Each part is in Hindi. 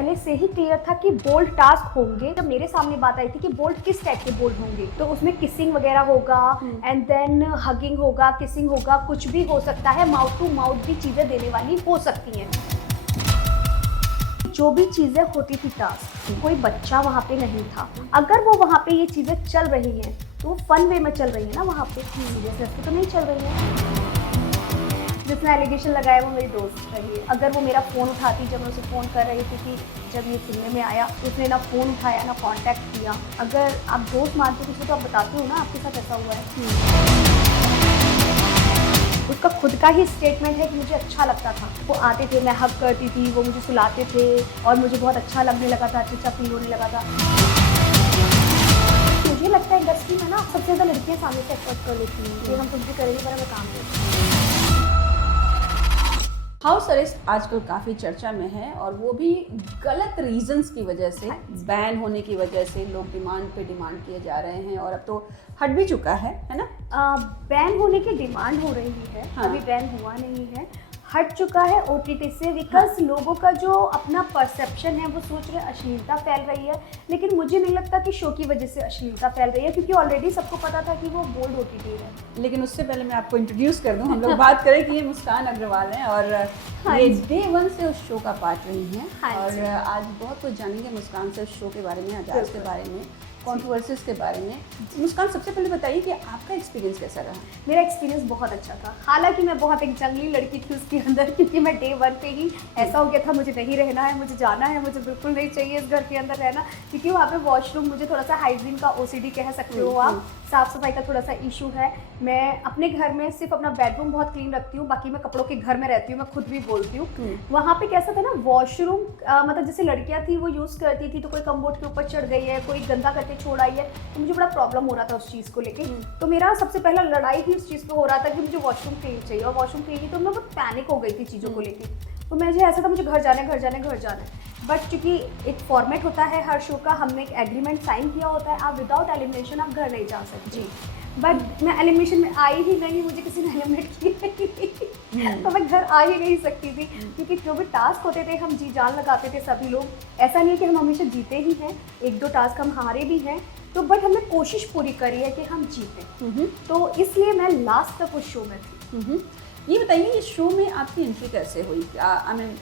पहले से ही क्लियर था कि बोल्ड टास्क होंगे। जब मेरे सामने बात आई थी कि बोल्ड किस टाइप के बोल्ड होंगे, तो उसमें किसिंग वगैरह होगा एंड देन हगिंग होगा, किसिंग होगा, कुछ भी हो सकता है, माउथ टू माउथ भी चीजें देने वाली हो सकती हैं। जो भी चीजें होती थी टास्क, कोई बच्चा वहाँ पे नहीं था। अगर वो वहाँ पे ये चीजें चल रही हैं तो फन वे में चल रही है ना, वहाँ पे सीरियसनेस पे तो नहीं चल रही है। जिसने एलिगेशन लगाया वो मेरी दोस्त रही है। अगर वो मेरा फ़ोन उठाती जब मैं उसे फ़ोन कर रही थी कि जब ये सुनने में आया, उसने ना फ़ोन उठाया ना कांटेक्ट किया। अगर आप दोस्त मानते हो किसी तो आप बताते हो ना आपके साथ ऐसा हुआ है। उसका खुद का ही स्टेटमेंट है कि मुझे अच्छा लगता था। वो आते थे, मैं हग करती थी, वो मुझे सुलाते थे और मुझे बहुत अच्छा लगने लगा था, अच्छा फील होने लगा था। मुझे लगता है इंडस्ट्री में ना सबसे ज़्यादा लड़कियाँ सामने से एक्सपेक्ट कर लेती हैं कि हम कुछ भी करेंगे पर हमें काम दें। हाउस अरेस्ट आजकल काफ़ी चर्चा में है और वो भी गलत रीजंस की वजह से, बैन होने की वजह से लोग डिमांड पे डिमांड किए जा रहे हैं और अब तो हट भी चुका है ना? बैन होने की डिमांड हो रही है। हाँ। अभी बैन हुआ नहीं है, हट चुका है OTT से। बिकॉज लोगों का जो अपना परसेप्शन है वो सोच रहे अश्लीलता फैल रही है, लेकिन मुझे नहीं लगता कि शो की वजह से अश्लीलता फैल रही है, क्योंकि ऑलरेडी सबको पता था कि वो बोल्ड OTT है। लेकिन उससे पहले मैं आपको इंट्रोड्यूस कर दूं, हम लोग बात करें कि ये मुस्कान अग्रवाल हैं और ये डे 1 से उस शो का पार्ट रही हैं और आज बहुत कुछ जानेंगे मुस्कान से, उस शो के बारे में, आजाद के बारे में, कॉन्ट्रोवर्सीज के बारे में। मुस्कान, सबसे पहले बताइए कि आपका एक्सपीरियंस कैसा रहा? मेरा एक्सपीरियंस बहुत अच्छा था। हालांकि मैं बहुत एक जंगली लड़की थी उसके अंदर, क्योंकि मैं डे 1 पे ही ऐसा हो गया था मुझे नहीं रहना है, मुझे जाना है, मुझे बिल्कुल नहीं चाहिए इस घर के अंदर रहना, क्योंकि वहाँ पे वॉशरूम, मुझे थोड़ा सा हाइजीन का OCD कह सकते हो आप, साफ सफाई का थोड़ा सा इशू है। मैं अपने घर में सिर्फ अपना बेडरूम बहुत क्लीन रखती हूँ, बाकी मैं कपड़ों के घर में रहती हूँ, मैं खुद भी बोलती हूँ। वहाँ पे कैसा था ना, वॉशरूम मतलब जैसे लड़कियाँ थी वो यूज़ करती थी, तो कोई कम्बोर्ड के ऊपर चढ़ गई है, कोई गंदा करके छोड़ आई है, तो मुझे बड़ा प्रॉब्लम हो रहा था उस चीज़ को लेके। तो मेरा सबसे पहला लड़ाई ही उस चीज़ पे हो रहा था कि मुझे वॉशरूम क्लीन चाहिए, और वॉशरूम क्लीन तो मैं बहुत पैनिक हो गई थी चीज़ों को लेके। तो मुझे ऐसा था मुझे घर जाना है, घर जाना है, घर जाना है। बट चूंकि एक फॉर्मेट होता है हर शो का, हमने एक एग्रीमेंट साइन किया होता है, आप विदाउट एलिमिनेशन आप घर नहीं जा सकते। जी, बट मैं एलिमिनेशन में आई ही नहीं, मुझे किसी ने एलिमिनेट किया तो मैं घर आ ही नहीं सकती थी, क्योंकि जो भी टास्क होते थे हम जी जान लगाते थे सभी लोग। ऐसा नहीं है कि हम हमेशा जीते ही हैं, 1-2 टास्क हम हारे भी हैं, तो बट हमने कोशिश पूरी करी है कि हम जीतें। तो इसलिए मैं लास्ट तक उस शो में थी। ये बताइए, इस शो में आपकी एंट्री कैसे हुई? आई मीन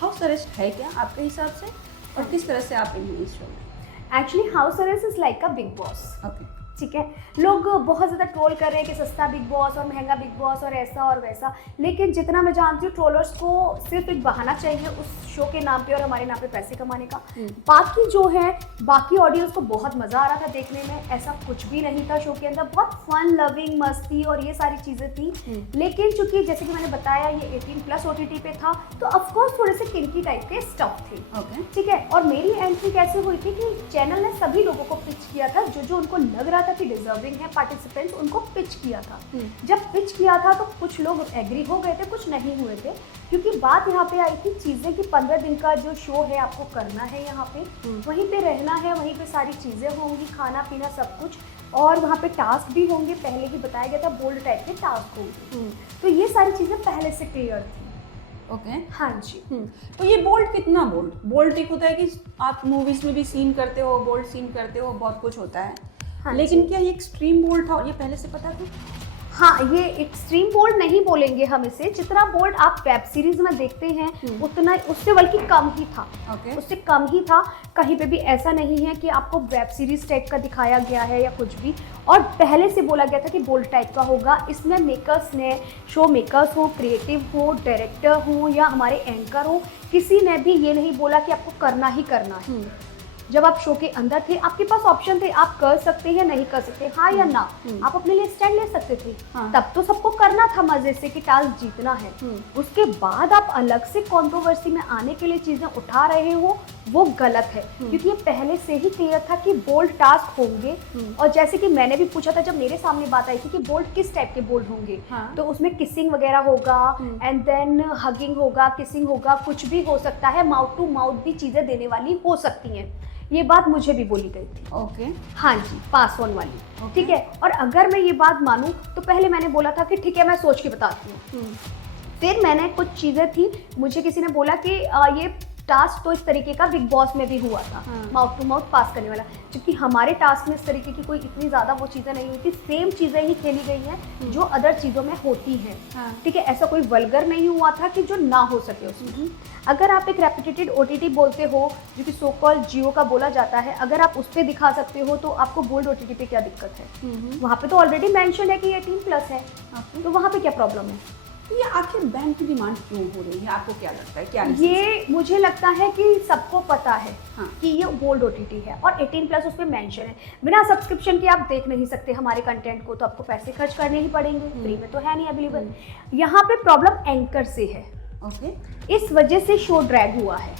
हाउस अरेस्ट है क्या आपके हिसाब से, और किस तरह से आप इन इस शो में? Actually house arrest is like a big boss. Okay, ठीक है, लोग बहुत ज़्यादा ट्रोल कर रहे हैं कि सस्ता बिग बॉस और महंगा बिग बॉस और ऐसा और वैसा, लेकिन जितना मैं जानती हूँ ट्रोलर्स को सिर्फ एक बहाना चाहिए उस शो के नाम पे और हमारे नाम पे पैसे कमाने का। बाकी जो है, बाकी ऑडियंस को बहुत मज़ा आ रहा था देखने में, ऐसा कुछ भी नहीं था शो के अंदर, बहुत फन लविंग मस्ती और ये सारी चीज़ें थी। लेकिन चूंकि जैसे कि मैंने बताया ये 18+ OTT पे था, तो ऑफकोर्स थोड़े से किंकी टाइप के स्टफ थे। ठीक है, और मेरी एंट्री कैसे हुई थी कि चैनल ने सभी लोगों को पिच किया था, जो उनको लग रहा था कि डिजर्विंग है पार्टिसिपेंट्स, उनको पिच किया था। जब पिच किया था तो कुछ लोग एग्री हो गए थे, कुछ नहीं हुए थे, क्योंकि बात यहाँ पे आई थी चीज़ें कि 15 दिन का जो शो है आपको करना है, यहाँ पे वहीं पे रहना है, वहीं पे सारी चीज़ें होंगी, खाना पीना सब कुछ, और वहाँ पे टास्क भी होंगे, पहले ही बताया गया था बोल्ड टाइप के टास्क होंगे। तो ये सारी चीज़ें पहले से क्लियर थी। ओके, हाँ जी। तो ये बोल्ड कितना बोल्ड एक होता है कि आप मूवीज में भी सीन करते हो, बोल्ड सीन करते हो, बहुत कुछ होता है। हाँ, लेकिन क्या ये एक्सट्रीम बोल्ड था और ये पहले से पता था? हाँ, ये एक्सट्रीम बोल्ड नहीं बोलेंगे हम इसे, जितना बोल्ड आप वेब सीरीज में देखते हैं उतना, उससे बल्कि कम ही था। उससे कम ही था। कहीं पे भी ऐसा नहीं है कि आपको वेब सीरीज टाइप का दिखाया गया है या कुछ भी, और पहले से बोला गया था कि बोल्ड टाइप का होगा। इसमें मेकर्स ने, शो मेकर्स हो, क्रिएटिव हो, डायरेक्टर हो या हमारे एंकर हो, किसी ने भी ये नहीं बोला कि आपको करना ही करना है। जब आप शो के अंदर थे आपके पास ऑप्शन थे, आप कर सकते हैं, नहीं कर सकते, हाँ या ना, आप अपने लिए स्टैंड ले सकते थे। तब तो सबको करना था मजे से कि टास्क जीतना है। उसके बाद आप अलग से कंट्रोवर्सी में आने के लिए चीजें उठा रहे हो, वो गलत है, क्योंकि ये पहले से ही क्लियर था कि बोल्ड टास्क होंगे। और जैसे कि मैंने भी पूछा था जब मेरे सामने बात आई थी कि बोल्ड किस टाइप के बोल्ड होंगे, तो उसमें किसिंग वगैरह होगा एंड देन हगिंग होगा, किसिंग होगा, कुछ भी हो सकता है, माउथ टू माउथ भी चीजें देने वाली हो सकती हैं। ये बात मुझे भी बोली गई थी। हाँ जी, पास ऑन वाली। ठीक है, और अगर मैं ये बात मानूं तो पहले मैंने बोला था कि ठीक है मैं सोच के बताती हूँ। फिर मैंने कुछ चीज़ें थी, मुझे किसी ने बोला कि ये टास्क तो इस तरीके का बिग बॉस में भी हुआ था, माउथ टू माउथ पास करने वाला, क्योंकि हमारे टास्क में इस तरीके की कोई इतनी ज़्यादा वो चीज़ें नहीं हुई थी, सेम चीज़ें ही खेली गई हैं जो अदर चीज़ों में होती हैं। ठीक है, ऐसा कोई वल्गर नहीं हुआ था कि जो ना हो सके उसमें। अगर आप एक रेपिटेटेड OTT बोलते हो, जो कि सो कॉल्ड जियो का बोला जाता है, अगर आप उस पर दिखा सकते हो तो आपको गोल्ड OTT पे क्या दिक्कत है? वहाँ पे तो ऑलरेडी मेंशन है कि 18+ है, तो वहाँ पे क्या प्रॉब्लम है? तो ये आखिर बैन की डिमांड क्यों हो रही है, आपको क्या लगता है? क्या ये मुझे लगता है कि सबको पता है कि ये गोल्ड OTT है और 18+ उस पर मेंशन है। बिना सब्सक्रिप्शन के आप देख नहीं सकते हमारे कंटेंट को, तो आपको पैसे खर्च करने ही पड़ेंगे, फ्री में तो है नहीं अवेलेबल। यहाँ पे प्रॉब्लम एंकर से है, इस वजह से शो ड्रैग हुआ है।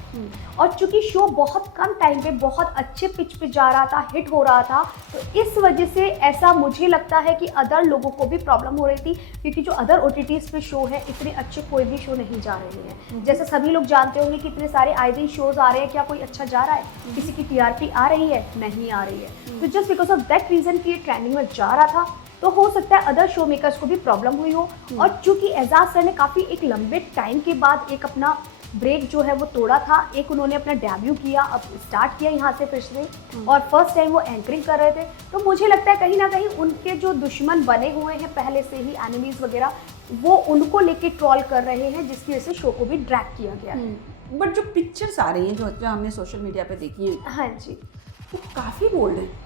और चूंकि शो बहुत कम टाइम पे बहुत अच्छे पिच पे जा रहा था, हिट हो रहा था, तो इस वजह से ऐसा मुझे लगता है कि अदर लोगों को भी प्रॉब्लम हो रही थी, क्योंकि जो अदर OTTs पे शो है इतने अच्छे कोई भी शो नहीं जा रहे हैं। जैसे सभी लोग जानते होंगे कि इतने सारे आए दिन शोज आ रहे हैं, क्या कोई अच्छा जा रहा है? किसी की TRP आ रही है? नहीं आ रही है। तो just because of that reason कि ये ट्रेंडिंग में जा रहा था, तो हो सकता है अदर शो मेकर्स को भी प्रॉब्लम हुई हो। और चूंकि एजाज सर ने काफ़ी एक लंबे टाइम के बाद एक अपना ब्रेक जो है वो तोड़ा था, एक उन्होंने अपना डेब्यू किया, अब स्टार्ट किया यहाँ से फिर से, और फर्स्ट टाइम वो एंकरिंग कर रहे थे, तो मुझे लगता है कहीं ना कहीं उनके जो दुश्मन बने हुए हैं पहले से ही, एनिमीज वगैरह, वो उनको लेके ट्रॉल कर रहे हैं, जिसकी वजह से शो को भी ड्रैग किया गया है। बट जो पिक्चर्स आ रही हैं जो हमने सोशल मीडिया पे देखी है, हाँ जी, वो काफ़ी बोल्ड है।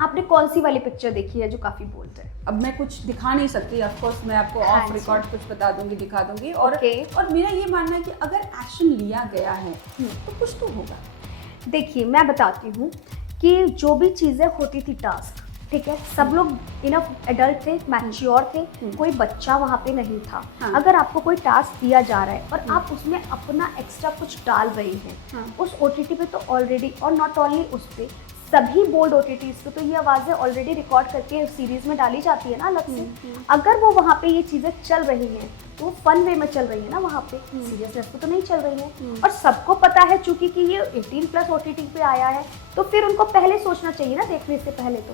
आपने कौन सी वाली पिक्चर देखी है जो काफी बोल्ड है? अब मैं कुछ दिखा नहीं सकती, ऑफ कोर्स मैं आपको ऑफ रिकॉर्ड कुछ बता दूंगी, दिखा दूंगी। और मेरा ये मानना है कि अगर एक्शन लिया गया है तो कुछ तो होगा। देखिए, मैं बताती हूँ कि जो भी चीज़ें होती थी टास्क, ठीक है, सब लोग इनफ एडल्ट थे, मैच्योर थे, कोई बच्चा वहाँ पे नहीं था। अगर आपको कोई टास्क दिया जा रहा है और आप उसमें अपना एक्स्ट्रा कुछ डाल रहे हैं, उस OTT पे तो ऑलरेडी, और नॉट ओनली उस पे, सभी बोल्ड OTTs पे तो ये आवाज़ें ऑलरेडी रिकॉर्ड करके सीरीज में डाली जाती है ना अलग से। अगर वो वहाँ पे ये चीज़ें चल रही हैं तो वो फन वे में चल रही है ना, वहाँ पे सीरियसनेस पे तो नहीं चल रही है। और सबको पता है चूंकि कि ये 18+ OTT पे आया है, तो फिर उनको पहले सोचना चाहिए ना, देखने से पहले। तो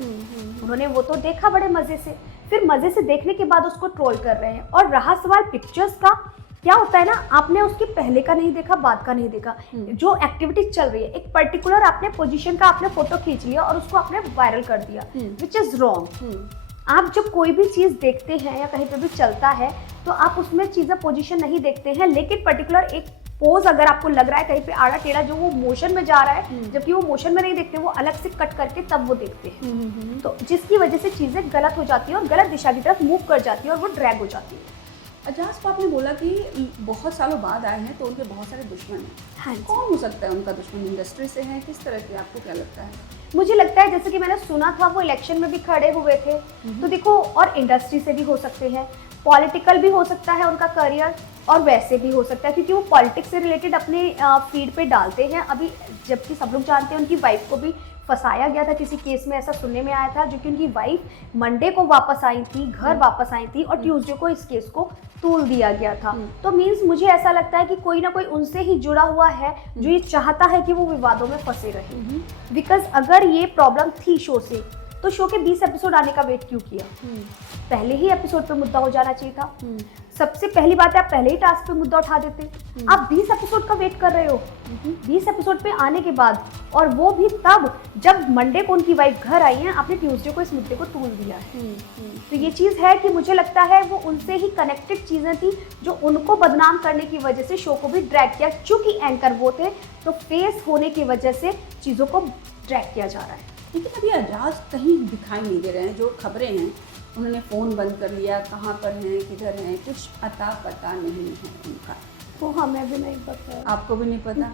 उन्होंने वो तो देखा बड़े मज़े से, फिर मज़े से देखने के बाद उसको ट्रोल कर रहे हैं। और रहा सवाल पिक्चर्स का, क्या होता है ना, आपने उसके पहले का नहीं देखा, बाद का नहीं देखा, जो एक्टिविटी चल रही है, एक पर्टिकुलर आपने पोजीशन का आपने फोटो खींच लिया और उसको आपने वायरल कर दिया, विच इज रॉन्ग। आप जब कोई भी चीज़ देखते हैं या कहीं पे भी चलता है तो आप उसमें चीज़ें पोजीशन नहीं देखते हैं, लेकिन पर्टिकुलर एक पोज अगर आपको लग रहा है कहीं पे आड़ा टेढ़ा जो वो मोशन में जा रहा है, जबकि वो मोशन में नहीं देखते, वो अलग से कट करके तब वो देखते हैं, तो जिसकी वजह से चीज़ें गलत हो जाती है और गलत दिशा की तरफ मूव कर जाती है और वो ड्रैग हो जाती है। एजाज को आपने बोला कि बहुत सालों बाद आए हैं तो उनके बहुत सारे दुश्मन हैं। हाँ, कौन हो सकता है उनका दुश्मन? इंडस्ट्री से है, किस तरह के, आपको क्या लगता है? मुझे लगता है जैसे कि मैंने सुना था वो इलेक्शन में भी खड़े हुए थे, तो देखो, और इंडस्ट्री से भी हो सकते हैं, पॉलिटिकल भी हो सकता है उनका करियर, और वैसे भी हो सकता है क्योंकि वो पॉलिटिक्स से रिलेटेड अपने फीड पे डालते हैं। अभी जबकि सब लोग जानते हैं उनकी वाइफ को भी फंसाया गया था किसी केस में, ऐसा सुनने में आया था, जो कि उनकी वाइफ मंडे को वापस आई थी, घर वापस आई थी, और ट्यूसडे को इस केस को तूल दिया गया था। तो मीन्स मुझे ऐसा लगता है कि कोई ना कोई उनसे ही जुड़ा हुआ है जो ये चाहता है कि वो विवादों में फंसे रहे। बिकॉज अगर ये प्रॉब्लम थी शो से, तो शो के 20 एपिसोड आने का वेट क्यों किया? पहले ही एपिसोड पे मुद्दा हो जाना चाहिए था। सबसे पहली बात है, आप पहले ही टास्क पे मुद्दा उठा देते। आप 20 एपिसोड का वेट कर रहे हो, 20 एपिसोड पे आने के बाद, और वो भी तब जब मंडे को उनकी वाइफ घर आई है, आपने ट्यूसडे को इस मुद्दे को तूल दिया है। तो ये चीज़ है कि मुझे लगता है वो उनसे ही कनेक्टेड चीज़ें थी जो उनको बदनाम करने की वजह से शो को भी ड्रैग किया। चूंकि एंकर वो थे तो फेस होने की वजह से चीज़ों को ड्रैग किया जा रहा है। लेकिन अभी एजाज कहीं दिखाई नहीं दे रहे हैं। जो खबरें हैं, उन्होंने फ़ोन बंद कर लिया, कहाँ पर हैं, किधर हैं, कुछ अता पता नहीं है उनका। वो हमें भी नहीं पता। आपको भी नहीं पता?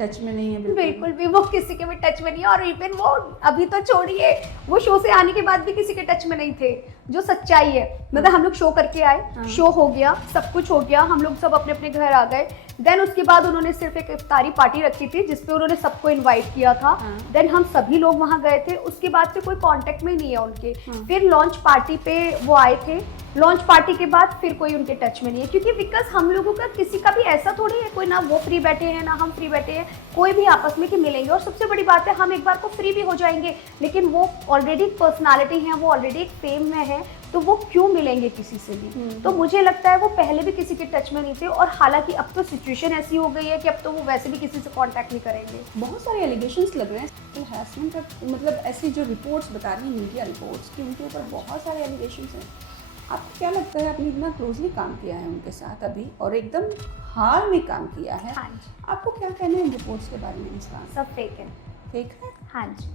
टच में नहीं है? बिल्कुल भी वो किसी के भी टच में नहीं है। और इवन वो अभी तो छोड़िए, वो शो से आने के बाद भी किसी के टच में नहीं थे, जो सच्चाई है। मतलब हम लोग शो करके आए, शो हो गया, सब कुछ हो गया, हम लोग सब अपने अपने घर आ गए। देन उसके बाद उन्होंने सिर्फ एक इफ्तारी पार्टी रखी थी जिसपे उन्होंने सबको इनवाइट किया था। देन हम सभी लोग वहाँ गए थे, उसके बाद से कोई कांटेक्ट में ही नहीं है उनके। फिर लॉन्च पार्टी पे वो आए थे, लॉन्च पार्टी के बाद फिर कोई उनके टच में नहीं है, क्योंकि बिकॉज हम लोगों का किसी का भी ऐसा थोड़ी है, कोई ना वो फ्री बैठे हैं ना हम फ्री बैठे हैं, कोई भी आपस में कि मिलेंगे। और सबसे बड़ी बात है, हम एक बार को फ्री भी हो जाएंगे, लेकिन वो ऑलरेडी पर्सनालिटी है, वो ऑलरेडी एक फेम में है, तो वो क्यों मिलेंगे किसी से भी। तो मुझे लगता है वो पहले भी किसी के टच में नहीं थे, और हालांकि अब तो सिचुएशन ऐसी हो गई है कि अब तो वो वैसे भी किसी से कांटेक्ट नहीं करेंगे। बहुत सारे एलिगेशंस लग रहे हैं हैरेसमेंट का, मतलब ऐसी जो रिपोर्ट्स बता रही हैं मीडिया रिपोर्ट्स कि उनके ऊपर बहुत सारे एलिगेशंस हैं। आपको क्या लगता है, आपने इतना क्लोजली काम किया है उनके साथ अभी और एकदम हाल में काम किया है, हाँ जी। आपको क्या कहना है इन रिपोर्ट्स के बारे में? मुस्कान, सब फेक है। फेक है? हाँ जी।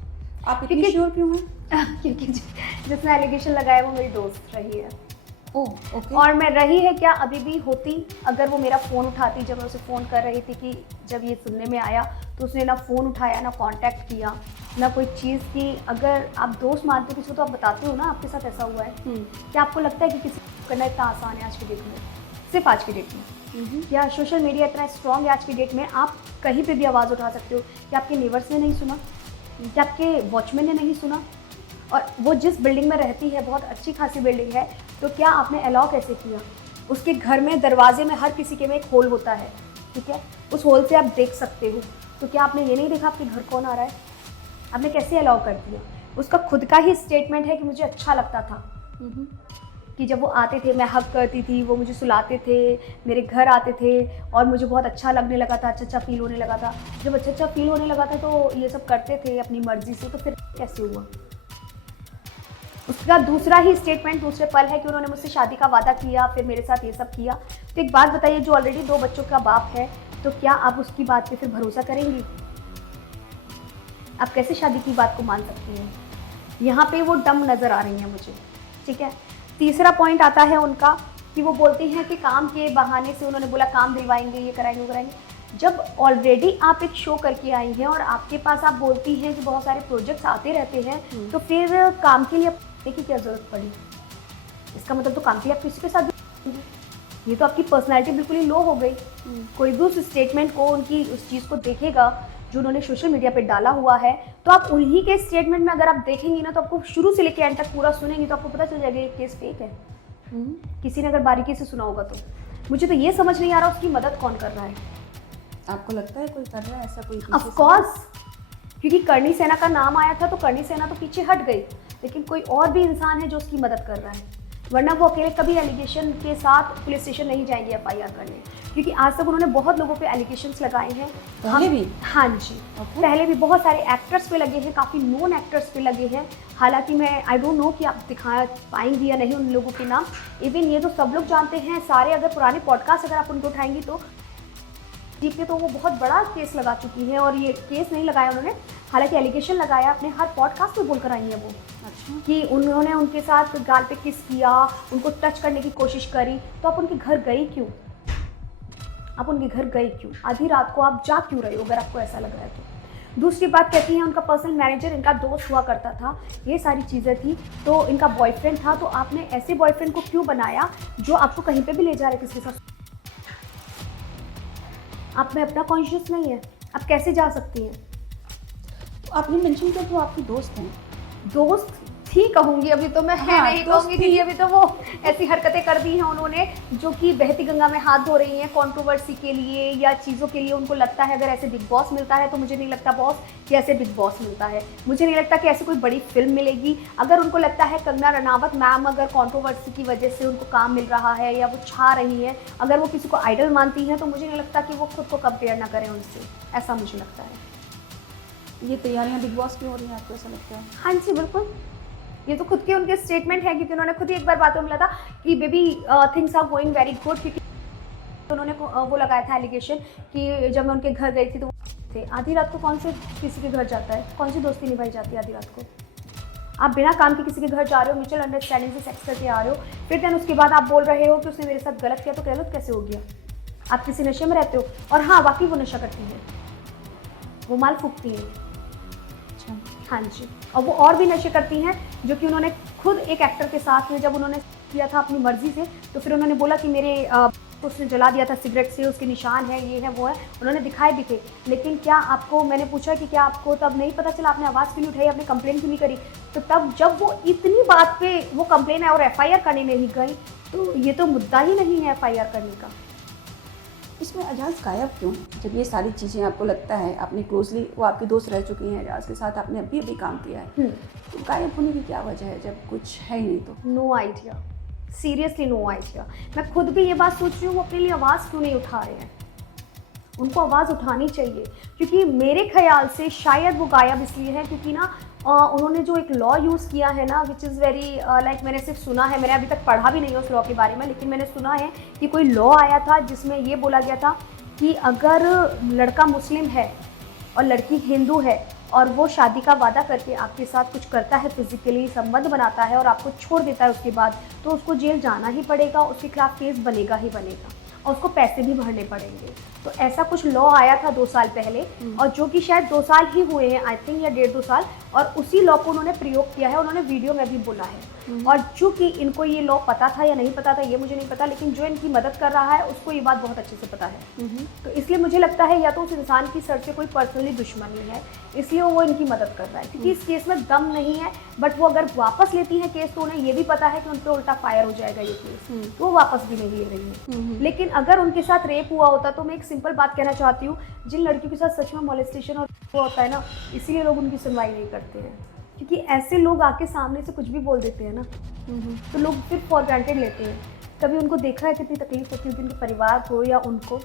आप इतनी श्योर क्यों हैं? क्योंकि जिसने एलिगेशन लगाया वो मेरी दोस्त रही है। Oh okay. और मैं रही है क्या, अभी भी होती, अगर वो मेरा फ़ोन उठाती, जब मैं उसे फ़ोन कर रही थी कि जब ये सुनने में आया, तो उसने ना फ़ोन उठाया, ना कांटेक्ट किया, ना कोई चीज़ की। अगर आप दोस्त मानते हो किसी को तो आप बताते हो ना आपके साथ ऐसा हुआ है। क्या आपको लगता है कि किसी को करना इतना आसान है आज की डेट में? सिर्फ आज की डेट में। क्या सोशल मीडिया इतना स्ट्रॉन्ग है आज की डेट में, आप कहीं पर भी आवाज़ उठा सकते हो? क्या आपके नेबर्स ने नहीं सुना? क्या आपके वॉचमैन ने नहीं सुना? और वो जिस बिल्डिंग में रहती है, बहुत अच्छी खासी बिल्डिंग है, तो क्या आपने अलाउ कैसे किया? उसके घर में दरवाजे में हर किसी के में एक होल होता है, ठीक है, उस होल से आप देख सकते हो। तो क्या आपने ये नहीं देखा आपके घर कौन आ रहा है? आपने कैसे अलाउ कर दिया? उसका खुद का ही स्टेटमेंट है कि मुझे अच्छा लगता था कि जब वो आते थे मैं हग करती थी, वो मुझे सुलाते थे, मेरे घर आते थे और मुझे बहुत अच्छा लगने लगा था, अच्छा फील होने लगा था। जब अच्छा फील होने लगा था तो ये सब करते थे अपनी मर्जी से, तो फिर कैसे हुआ? उसका दूसरा ही स्टेटमेंट दूसरे पल है कि उन्होंने मुझसे शादी का वादा किया, फिर मेरे साथ ये सब किया। तो एक बात बताइए, जो ऑलरेडी 2 बच्चों का बाप है, तो क्या आप उसकी बात पे फिर भरोसा करेंगी? आप कैसे शादी की बात को मान सकती हैं? यहाँ पे वो डम नज़र आ रही हैं मुझे, ठीक है। तीसरा पॉइंट आता है उनका कि वो बोलती हैं कि काम के बहाने से उन्होंने बोला काम दिलवाएंगे, ये कराएंगे, वो कराएंगे। जब ऑलरेडी आप एक शो करके आई हैं और आपके पास आप बोलती हैं कि बहुत सारे प्रोजेक्ट्स आते रहते हैं, तो फिर काम के लिए की क्या जरूरत पड़ी? इसका मतलब तो काम के लिए आप किसी के साथ, ये तो आपकी पर्सनैलिटी बिल्कुल ही लो हो गई। कोई भी उस स्टेटमेंट को, उनकी उस चीज़ को देखेगा जो उन्होंने सोशल मीडिया पे डाला हुआ है, तो आप उन्हीं के स्टेटमेंट में अगर आप देखेंगी ना, तो आपको शुरू से लेकर एंड तक पूरा सुनेंगी तो आपको पता चल जाएगा ये केस फेक है। किसी ने अगर बारीकी से सुना होगा तो। मुझे तो ये समझ नहीं आ रहा उसकी मदद कौन कर रहा है। आपको लगता है कोई कर रहा है ऐसा? कोई ऑफ कोर्स, क्योंकि करणी सेना का नाम आया था तो करणी सेना तो पीछे हट गई, लेकिन कोई और भी इंसान है जो उसकी मदद कर रहा है, वरना वो अकेले कभी एलिगेशन के साथ पुलिस स्टेशन नहीं जाएंगे एफआईआर करने, क्योंकि आज तक उन्होंने बहुत लोगों पे एलिगेशंस लगाए हैं। पहले भी? हाँ जी, पहले भी बहुत सारे एक्टर्स पे लगे हैं, काफ़ी नोन एक्टर्स पे लगे हैं। हालांकि मैं आई डोंट नो कि आप दिखा पाएंगी या नहीं उन लोगों के नाम। इवन ये तो सब लोग जानते हैं सारे, अगर पुराने पॉडकास्ट अगर आप उनको उठाएंगी तो जीप पे तो वो बहुत बड़ा केस लगा चुकी हैं, और ये केस नहीं लगाया उन्होंने, हालांकि एलिगेशन लगाया, अपने हर पॉडकास्ट में बोलकर आई हैं वो। अच्छा। कि उन्होंने उनके साथ गाल पे किस किया, उनको टच करने की कोशिश करी। तो आप उनके घर गई क्यों? आप उनके घर गई क्यों? आधी रात को आप जा क्यों रहे हो अगर आपको ऐसा लग रहा है तो? दूसरी बात कहती हैं उनका पर्सनल मैनेजर इनका दोस्त हुआ करता था, ये सारी चीज़ें थी, तो इनका बॉयफ्रेंड था। तो आपने ऐसे बॉयफ्रेंड को क्यों बनाया जो आपको कहीं पे भी ले जा रहे किसी के साथ? आप में अपना कॉन्शियस नहीं है, आप कैसे जा सकती हैं? तो आपने मेंशन किया तो आपकी दोस्त हैं। दोस्त थी कहूँगी, अभी तो मैं है नहीं कहूँगी, क्योंकि अभी तो वो ऐसी हरकतें कर दी हैं उन्होंने जो कि बहती गंगा में हाथ धो रही हैं कंट्रोवर्सी के लिए या चीज़ों के लिए। उनको लगता है अगर ऐसे बिग बॉस मिलता है, तो मुझे नहीं लगता बॉस कि ऐसे बिग बॉस मिलता है, मुझे नहीं लगता कि ऐसी कोई बड़ी फिल्म मिलेगी। अगर उनको लगता है कंगना रनावत मैम अगर कंट्रोवर्सी की वजह से उनको काम मिल रहा है या वो छा रही है, अगर वो किसी को आइडल मानती हैं, तो मुझे नहीं लगता कि वो खुद को कंपेयर ना करें उनसे, ऐसा मुझे लगता है। ये तैयारियां बिग बॉस की हो रही हैं, आपको ऐसा लगता है? हाँ जी बिल्कुल, ये तो खुद के उनके स्टेटमेंट है, क्योंकि उन्होंने खुद ही एक बार बातों में बोला था कि baby things are going very good, क्योंकि उन्होंने वो लगाया था एलिगेशन कि जब मैं उनके घर गई थी तो थे। आधी रात को कौन से किसी के घर जाता है? कौन सी दोस्ती निभाई जाती है आधी रात को? आप बिना काम के किसी के घर जा रहे हो, म्यूचुअल अंडरस्टैंडिंग से सेक्स करके आ रहे हो, फिर देन उसके बाद आप बोल रहे हो कि उसने मेरे साथ गलत किया, तो गलत कैसे हो गया? आप किसी नशे में रहते हो? और हाँ, वाकई वो नशा करती है, वो माल फूकती है। हाँ जी, और वो और भी नशे करती हैं, जो कि उन्होंने खुद एक एक्टर के साथ में जब उन्होंने किया था अपनी मर्जी से, तो फिर उन्होंने बोला कि मेरे उसने जला दिया था सिगरेट से, उसके निशान है, ये है वो है, उन्होंने दिखाए भी थे। लेकिन क्या आपको, मैंने पूछा कि क्या आपको तब नहीं पता चला, आपने आवाज़ क्यों नहीं उठाई, आपने कंप्लेन क्यों नहीं करी? तो तब जब वो इतनी बात पे वो कंप्लेन है और एफआईआर करने नहीं गई, तो ये तो मुद्दा ही नहीं है एफआईआर करने का। इसमें एजाज गायब क्यों? जब ये सारी चीज़ें आपको लगता है, आपने क्लोजली, वो आपकी दोस्त रह चुकी हैं एजाज के साथ, आपने अभी अभी काम किया है, तो गायब होने की क्या वजह है जब कुछ है ही नहीं? तो no idea, seriously no idea. मैं खुद भी ये बात सोच रही हूँ, वो अपने लिए आवाज़ क्यों नहीं उठा रहे हैं? उनको आवाज़ उठानी चाहिए, क्योंकि मेरे ख्याल से शायद वो गायब इसलिए है क्योंकि ना उन्होंने जो एक लॉ यूज़ किया है ना, विच इज़ वेरी लाइक, मैंने सिर्फ सुना है, मैंने अभी तक पढ़ा भी नहीं है उस लॉ के बारे में, लेकिन मैंने सुना है कि कोई लॉ आया था जिसमें ये बोला गया था कि अगर लड़का मुस्लिम है और लड़की हिंदू है और वो शादी का वादा करके आपके साथ कुछ करता है, फिजिकली संबंध बनाता है और आपको छोड़ देता है उसके बाद, तो उसको जेल जाना ही पड़ेगा, उसके खिलाफ केस बनेगा ही बनेगा और उसको पैसे भी भरने पड़ेंगे। तो ऐसा कुछ लॉ आया था 2 साल पहले, और जो कि शायद 2 साल ही हुए हैं, आई थिंक, या 1.5-2 साल, और उसी लॉ को उन्होंने प्रयोग किया है, उन्होंने वीडियो में भी बोला है। और चूँकि इनको ये लॉ पता था या नहीं पता था ये मुझे नहीं पता, लेकिन जो इनकी मदद कर रहा है उसको ये बात बहुत अच्छे से पता है। तो इसलिए मुझे लगता है या तो उस इंसान की सर से कोई पर्सनली दुश्मनी है, इसलिए वो इनकी मदद कर रहा है, क्योंकि इस केस में दम नहीं है। बट वो अगर वापस लेती है केस तो उन्हें ये भी पता है कि उन पर उल्टा फायर हो जाएगा ये केस, तो वो वापस भी नहीं ले रही है। लेकिन अगर उनके साथ रेप हुआ होता, तो मैं एक सिंपल बात कहना चाहती हूँ, जिन लड़कियों के साथ सच में मोलेस्टेशन और हुआ होता है ना, इसीलिए लोग उनकी सुनवाई नहीं करते हैं, क्योंकि ऐसे लोग आके सामने से कुछ भी बोल देते हैं ना, तो लोग फिर फॉर ग्रांटेड लेते हैं। कभी उनको देखा है कितनी तकलीफ होती है उनके परिवार को या उनको?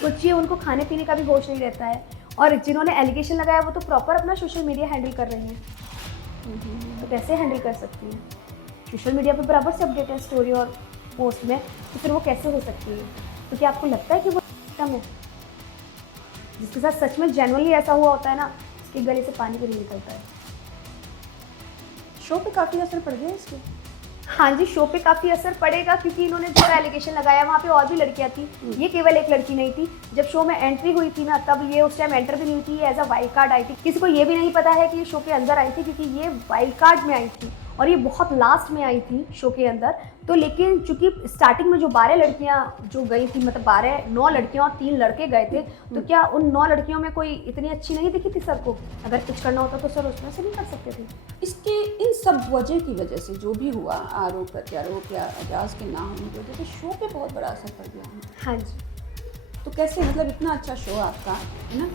सोचिए, उनको खाने पीने का भी होश नहीं रहता है, और जिन्होंने एलिगेशन लगाया वो तो प्रॉपर अपना सोशल मीडिया हैंडल कर रही हैं, तो कैसे हैंडल कर सकती हैं? सोशल मीडिया पे बराबर से अपडेट है स्टोरी और पोस्ट में, तो फिर वो कैसे हो सकती है? तो क्या आपको लगता है कि वो सिस्टम है जिसके साथ सच में जेन्युइनली ऐसा हुआ होता है ना, उसके गले से पानी भी नहीं निकलता है? शो पे काफ़ी असर पड़ गया इसके। हाँ जी, शो पे काफ़ी असर पड़ेगा, क्योंकि इन्होंने जो एलिगेशन लगाया वहाँ पे और भी लड़कियाँ थी, ये केवल एक लड़की नहीं थी। जब शो में एंट्री हुई थी ना, तब ये उस टाइम एंटर भी नहीं हुई थी, एज अ वाइल्ड कार्ड आई थी। किसी को ये भी नहीं पता है कि ये शो के अंदर आई थी, क्योंकि ये वाइल्ड कार्ड में आई थी और ये बहुत लास्ट में आई थी शो के अंदर। तो लेकिन चूंकि स्टार्टिंग में जो 12 लड़कियां जो गई थी, मतलब 9 लड़कियां और 3 लड़के गए थे, तो क्या उन 9 लड़कियों में कोई इतनी अच्छी नहीं दिखी थी सर को? अगर कुछ करना होता तो सर उसमें से नहीं कर सकते थे। इसके इन सब वजह की वजह से जो भी हुआ, आरोप प्रत्यारोप या एजाज के ना होने की वजह से शो पे बहुत बड़ा असर पड़ गया है। हाँ जी। तो कैसे, मतलब इतना अच्छा शो आपका है ना,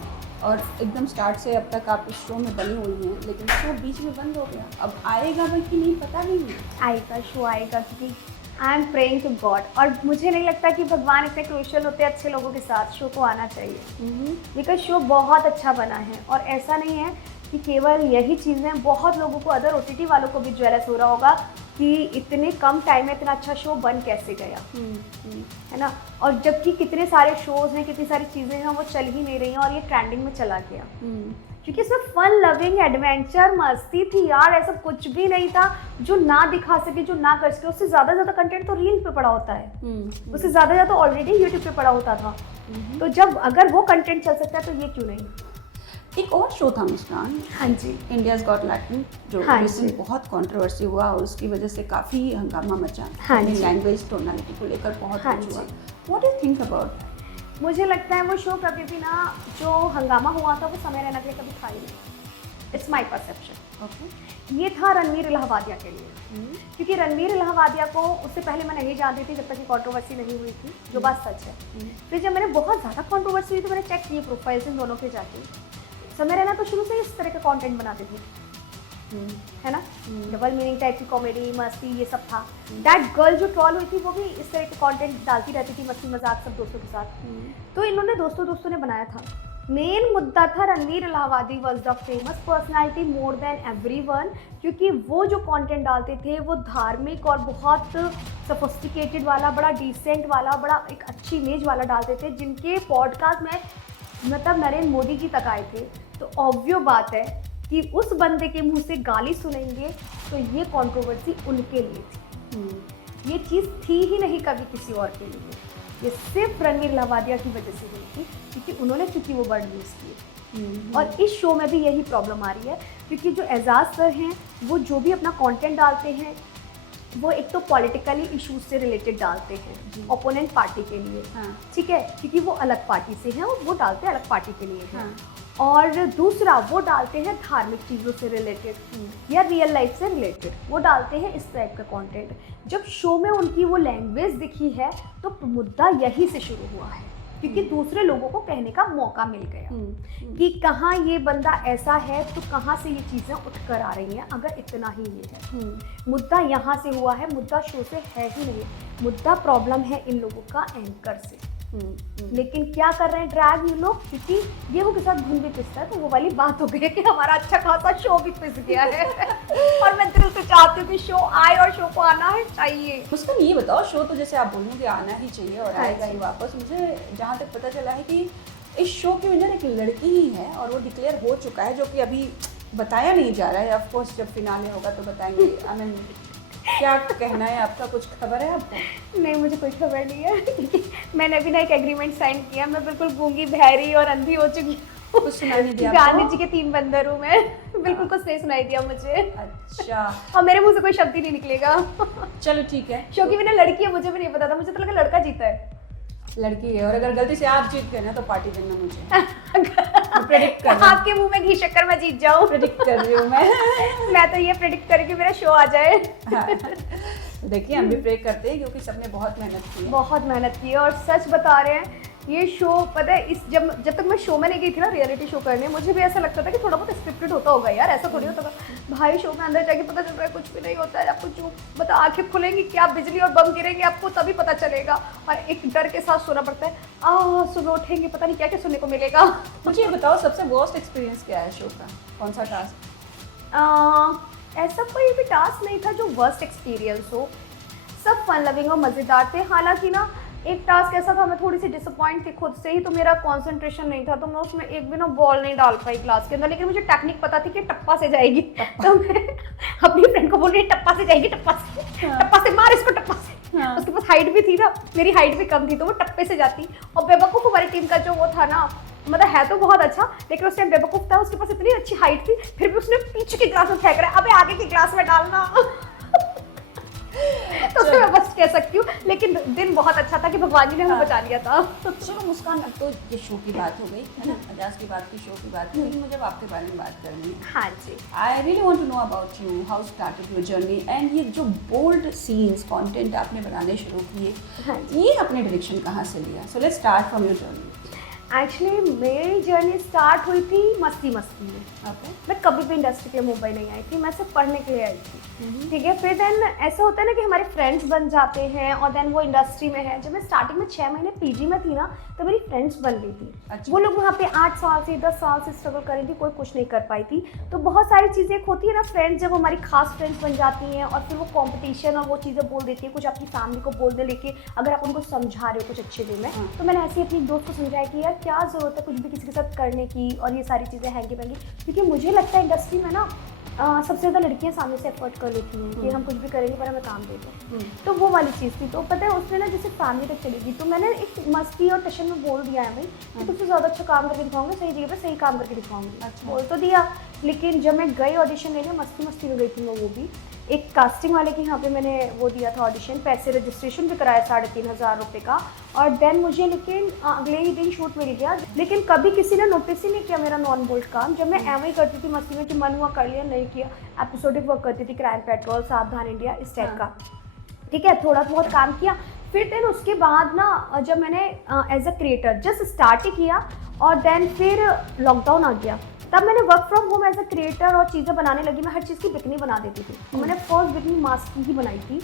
और एकदम स्टार्ट से अब तक आप इस शो में बनी हुई हैं, लेकिन शो बीच में बंद हो गया, अब आएगा भाई कि नहीं पता नहीं। आएगा, शो आएगा, क्योंकि I am praying to God, और मुझे नहीं लगता कि भगवान इतने क्रूशियल होते अच्छे लोगों के साथ। शो को आना चाहिए, बिकॉज शो बहुत अच्छा बना है, और ऐसा नहीं है कि केवल यही चीज़ें, बहुत लोगों को, अदर OTT वालों को भी जेलस हो रहा होगा कि इतने कम टाइम में इतना अच्छा शो बन कैसे गया, है ना। और जबकि कितने सारे शोज़ हैं, कितनी सारी चीज़ें हैं, वो चल ही नहीं रही हैं और ये ट्रेंडिंग में चला गया, क्योंकि इसमें फन लविंग एडवेंचर मस्ती थी यार। ऐसा कुछ भी नहीं था जो ना दिखा सके, जो ना कर सके। उससे ज़्यादा कंटेंट तो रील पे पड़ा होता है, उससे ज़्यादा तो ऑलरेडी यूट्यूब पे पड़ा होता था। तो जब अगर वो कंटेंट चल सकता है तो ये क्यों नहीं? एक और शो था मुस्कान, हाँ जी, इंडियाज़ गॉट टैलेंट, जो हाँ रिसेंट बहुत कंट्रोवर्सी हुआ और उसकी वजह से काफ़ी हंगामा मचा। हाँ जी, लैंग्वेज टोनालिटी को लेकर बहुत हाँ कुछ हुआ। जी। What do you think about? मुझे लगता है वो शो कभी भी ना, जो हंगामा हुआ था वो समय रैना के लिए कभी था ही नहीं। It's my perception. ओके। ये था रणवीर इलाहाबादिया के लिए, क्योंकि रणवीर इलाहाबादिया को उससे पहले मैं नहीं जानती थी जब तक कि कंट्रोवर्सी नहीं हुई थी, जो बात सच है। फिर जब मैंने बहुत ज़्यादा कंट्रोवर्सी हुई तो मैंने चेक किए प्रोफाइल्स इन दोनों के जाके। समय रैना तो शुरू से इस तरह का कंटेंट बनाते थे, है ना, डबल मीनिंग टाइप की कॉमेडी, मस्ती, ये सब था। दैट गर्ल जो ट्रॉल हुई थी वो भी इस तरह के कंटेंट डालती रहती थी, मस्ती मजाक सब दोस्तों के साथ। तो इन्होंने दोस्तों ने बनाया था। मेन मुद्दा था Ranveer Allahbadia was the famous personality more than everyone, क्योंकि वो जो कंटेंट डालते थे वो धार्मिक और बहुत सोफिस्टिकेटेड वाला, बड़ा डिसेंट वाला, बड़ा एक अच्छी इमेज वाला डालते थे, जिनके पॉडकास्ट में मतलब नरेंद्र मोदी जी तक आए थे। तो ऑब्वियस बात है कि उस बंदे के मुंह से गाली सुनेंगे तो ये कंट्रोवर्सी उनके लिए थी। ये चीज़ थी ही नहीं कभी किसी और के लिए, ये सिर्फ रणवीर इलाहाबादिया की वजह से हुई थी, क्योंकि उन्होंने चूंकि वो वर्ड यूज़ किए। और इस शो में भी यही प्रॉब्लम आ रही है, क्योंकि जो एजाज सर हैं वो जो भी अपना कंटेंट डालते हैं वो एक तो पॉलिटिकली इश्यूज से रिलेटेड डालते हैं ओपोनेंट पार्टी के लिए, ठीक है, क्योंकि वो अलग पार्टी से हैं और वो डालते हैं अलग पार्टी के लिए हैं। और दूसरा वो डालते हैं धार्मिक चीज़ों से रिलेटेड या रियल लाइफ से रिलेटेड, वो डालते हैं इस टाइप का कंटेंट। जब शो में उनकी वो लैंग्वेज दिखी है तो मुद्दा यही से शुरू हुआ है, क्योंकि दूसरे लोगों को कहने का मौका मिल गया कि कहाँ ये बंदा ऐसा है तो कहाँ से ये चीज़ें उठ कर आ रही हैं, अगर इतना ही ये है। मुद्दा यहाँ से हुआ है, मुद्दा शो से है ही नहीं, मुद्दा प्रॉब्लम है इन लोगों का एंकर से। लेकिन क्या कर रहे हैं ड्रैग ये लोग, क्योंकि गेहूं के साथ घुन भी पिसता है, तो वो वाली बात हो गई है कि हमारा अच्छा खासा शो भी पिस गया है। और मैं दिल से चाहती हूँ कि शो आए और शो को आना है चाहिए। मुस्कान ये बताओ, शो तो जैसे आप बोलोगे आना ही चाहिए और आएगा ही वापस। मुझे जहाँ तक पता चला है कि इस शो की विनर एक लड़की ही है और वो डिक्लेयर हो चुका है, जो कि अभी बताया नहीं जा रहा है। ऑफ कोर्स जब फिनाले होगा तो बताएंगे। आई मीन क्या कहना है आपका, कुछ खबर है आपको? नहीं, मुझे कोई खबर नहीं है। मैंने अभी ना एक एग्रीमेंट साइन किया, मैं बिल्कुल गूंगी, बहरी और अंधी हो चुकी हूँ। कुछ सुनाई नहीं दिया? गांधी जी के 3 बंदर हूँ मैं, बिल्कुल कुछ नहीं सुनाई दिया मुझे। अच्छा। और मेरे मुंह से कोई शब्द ही नहीं निकलेगा। चलो ठीक है। शो की बिना लड़की है, मुझे भी नहीं पता था, मुझे तो लगा लड़का जीता है। लड़की है, और अगर गलती से आप जीत गए ना तो पार्टी देना मुझे। प्रेडिक्ट कर आपके मुंह में घी शक्कर मैं जीत जाऊँ। प्रेडिक्ट कर रही हूँ मैं तो ये प्रेडिक्ट करी कि मेरा शो आ जाए। देखिए हम भी प्रे करते हैं, क्योंकि सबने बहुत मेहनत की है। बहुत मेहनत की है, और सच बता रहे हैं ये शो, पता है इस जब तक मैं शो में नहीं गई थी ना रियलिटी शो करने, मुझे भी ऐसा लगता था कि थोड़ा बहुत स्क्रिप्टेड होता होगा यार, ऐसा थोड़ी होता होगा। भाई शो में अंदर जाके पता चल रहा है कुछ भी नहीं होता है। आपको जो बता आंखें खुलेंगी क्या बिजली और बम गिरेंगे आपको तभी पता चलेगा, और एक डर के साथ सोना पड़ता है। सुबह उठेंगे पता नहीं क्या क्या सुनने को मिलेगा। मुझे ये बताओ, सबसे वर्स्ट एक्सपीरियंस क्या है शो का? कौन सा टास्क? ऐसा कोई भी टास्क नहीं था जो वर्स्ट एक्सपीरियंस हो, सब फन लविंग और मज़ेदार थे। हालांकि ना एक टास्क ऐसा था, मैं थोड़ी सी डिसअपॉइंट थी खुद से ही, तो मेरा कंसंट्रेशन नहीं था, तो मैं उसमें एक भी ना बॉल नहीं डाल पाई ग्लास के अंदर। लेकिन मुझे टेक्निक पता थी कि टप्पा से जाएगी, तो मैं अपनी फ्रेंड को बोल रही टप्पा से जाएगी, टप्पा से मार इसको, टप्पा से। उसके पास हाइट भी थी ना, मेरी हाइट भी कम थी, तो वो टप्पे से जाती। और बेवकूफ़ हमारी टीम का जो वो था ना, मतलब है तो बहुत अच्छा, लेकिन उस टाइम बेवकूफ़ था, उसके पास इतनी अच्छी हाइट थी, फिर भी उसने पीछे के ग्लास में फेंक रहा है, अबे आगे के ग्लास में डालना। तो मैं बस कह सकती हूँ, लेकिन दिन बहुत अच्छा था कि भगवान जी ने हमें बचा लिया था। चलो मुस्कान, अब तो ये शो की बात हो गई है ना, अजाज की बात की, शो की बात की, मुझे अब आपके बारे में बात करनी है। हाँ जी। I really want to know about you, how started your journey, and ये जो बोल्ड सीन्स कंटेंट आपने बनाने शुरू किए, ये अपने डायरेक्शन कहाँ से लिया? So let's start from your journey. Actually मेरी जर्नी स्टार्ट हुई थी मस्ती मस्ती में। मैं कभी भी इंडस्ट्री के मुंबई नहीं आई थी, मैं सिर्फ पढ़ने के लिए आई थी, ठीक है। फिर देन ऐसा होता है ना कि हमारे फ्रेंड्स बन जाते हैं, और देन वो इंडस्ट्री में है। जब मैं स्टार्टिंग में 6 महीने पीजी में थी ना, तो मेरी फ्रेंड्स बन गई थी। अच्छा। वो लोग वहाँ पे 8 साल से 10 साल से स्ट्रगल कर रही थी, कोई कुछ नहीं कर पाई थी। तो बहुत सारी चीज़ें होती है ना, फ्रेंड्स जब हमारी खास फ्रेंड्स बन जाती हैं, और फिर वो कॉम्पिटिशन और वो चीज़ें बोल देती है, कुछ आपकी फैमिली को बोल दे, लेके अगर आप उनको समझा रहे हो कुछ अच्छे वे में, तो मैंने ऐसे ही अपनी दोस्त को समझाया कि यार क्या ज़रूरत है कुछ भी किसी के साथ करने की, और ये सारी चीज़ें हैंगी वैंगी। क्योंकि मुझे लगता है इंडस्ट्री में ना सबसे ज़्यादा लड़कियां सामने से एफर्ट कर लेती हैं कि हम कुछ भी करेंगे पर हमें काम दे दो, तो वो वाली चीज़ थी। तो पता है उसने ना जैसे फैमिली तक चली गई, तो मैंने एक मस्ती और टशन में बोल दिया है भाई कि तुमसे ज़्यादा अच्छा काम करके दिखाऊंगी, सही जगह पे सही काम करके दिखाऊंगी। अच्छा। बोल तो दिया, लेकिन जब मैं गई ऑडिशन लेने, मस्ती मस्ती में गई थी मैं, वो भी एक कास्टिंग वाले के यहाँ पे मैंने वो दिया था ऑडिशन, पैसे रजिस्ट्रेशन भी कराया 3,500 रुपये का, और देन मुझे लेकिन अगले ही दिन शूट मिल गया। लेकिन कभी किसी ने नोटिस ही नहीं किया मेरा नॉन बोल्ड काम, जब मैं एम करती थी मस्ती में कि मन हुआ कर लिया, नहीं किया। एपिसोडिक वर्क करती थी, क्राइम पेट्रोल, सावधान इंडिया, इस टाइप का, ठीक है, थोड़ा बहुत काम किया। फिर देन उसके बाद ना जब मैंने as a creator just start ही किया, और देन फिर लॉकडाउन आ गया, तब मैंने work from home as a creator और चीज़ें बनाने लगी। मैं हर चीज़ की बिकनी बना देती थी। तो मैंने फर्स्ट बिकनी मास्क की ही बनाई थी,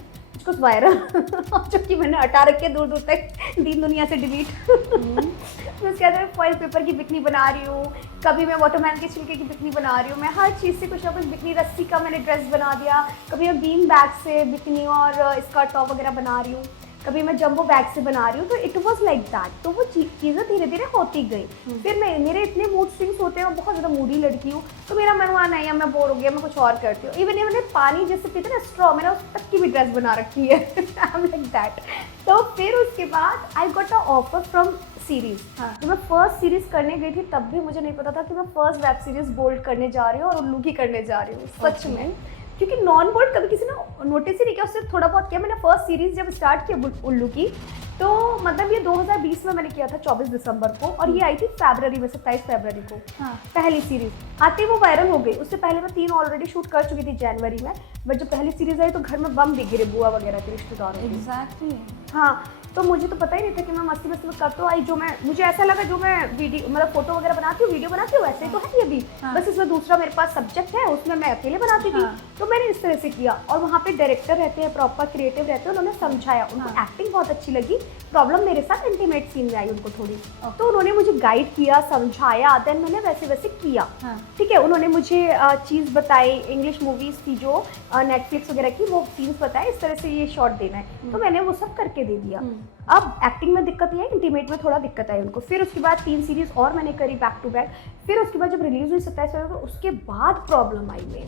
कुछ वायरल, जो कि मैंने हटा रखी है दूर दूर तक, दीन दुनिया से डिलीट। फिर उसके बाद मैं फॉइल पेपर की बिकनी बना रही हूँ, कभी मैं वाटरमैन के छिलके की बिकनी बना रही हूँ, मैं हर चीज़ से कुछ ना कुछ बिकनी, रस्सी का मैंने ड्रेस बना दिया, कभी मैं बीन बैग से बिकनी और स्कर्ट टॉप वगैरह बना रही हूँ, कभी मैं जंबो बैग से बना रही हूँ। तो इट वाज लाइक दैट। तो वो चीज़ें धीरे धीरे होती गई। फिर मेरे इतने मूड स्विंग्स होते हैं, मैं बहुत ज़्यादा मूडी लड़की हूँ, तो मेरा मन हुआ नहीं, मैं बोर हो गया, मैं कुछ और करती हूँ। इवन मैंने पानी जैसे पीते ना स्ट्रॉ, मैंने उस तक की भी ड्रेस बना रखी है। I am like that. तो फिर उसके बाद I got a offer from series. तो मैं फर्स्ट सीरीज करने गई थी, तब भी मुझे नहीं पता था कि मैं फर्स्ट वेब सीरीज बोल्ड करने जा रही हूँ और उल्लू की करने जा रही हूँ, सच में। क्योंकि नॉन बोल्ड कभी किसी ने नोटिस ही नहीं किया, उससे थोड़ा बहुत किया। मैंने फर्स्ट सीरीज जब स्टार्ट किया उल्लू की, तो मतलब ये 2020 में मैंने किया था 24 दिसंबर को, और ये आई थी फरवरी में, 27 फरवरी को। हाँ। पहली सीरीज आते ही वो वायरल हो गई। उससे पहले मैं 3 ऑलरेडी शूट कर चुकी थी जनवरी में, बट जब पहली सीरीज आई तो घर में बम भी गिरे बुआ वगैरह के रिश्तेदारों। एग्जैक्टली। हाँ, तो मुझे तो पता ही नहीं था कि मैं मस्ती में कब तो आई। जो मैं, मुझे ऐसा लगा जो मैं वीडियो मतलब फोटो वगैरह बनाती हूँ, वीडियो बनाती हूँ, वैसे ही तो है ये भी। हाँ। बस इसमें दूसरा मेरे पास सब्जेक्ट है, उसमें मैं अकेले बनाती थी। हाँ। तो मैंने इस तरह से किया, और वहाँ पे डायरेक्टर रहते हैं, प्रॉपर क्रिएटिव रहते हैं, उन्होंने समझाया, उनको एक्टिंग बहुत अच्छी लगी। प्रॉब्लम मेरे साथ इंटीमेट सीन में आई उनको थोड़ी, तो उन्होंने मुझे गाइड किया, समझाया, देन मैंने वैसे वैसे किया। ठीक है, उन्होंने मुझे चीज़ बताई, इंग्लिश मूवीज़ थी जो नेटफ्लिक्स वगैरह की, वो सीन्स बताए, इस तरह से ये शॉट देना है, तो मैंने वो सब करके दे दिया। अब एक्टिंग में दिक्कत नहीं आई, इंटीमेट में थोड़ा दिक्कत आई उनको। फिर उसके बाद 3 सीरीज और मैंने करी बैक टू बैक। फिर उसके बाद जब रिलीज हुई 27 फरवरी को, उसके बाद प्रॉब्लम आई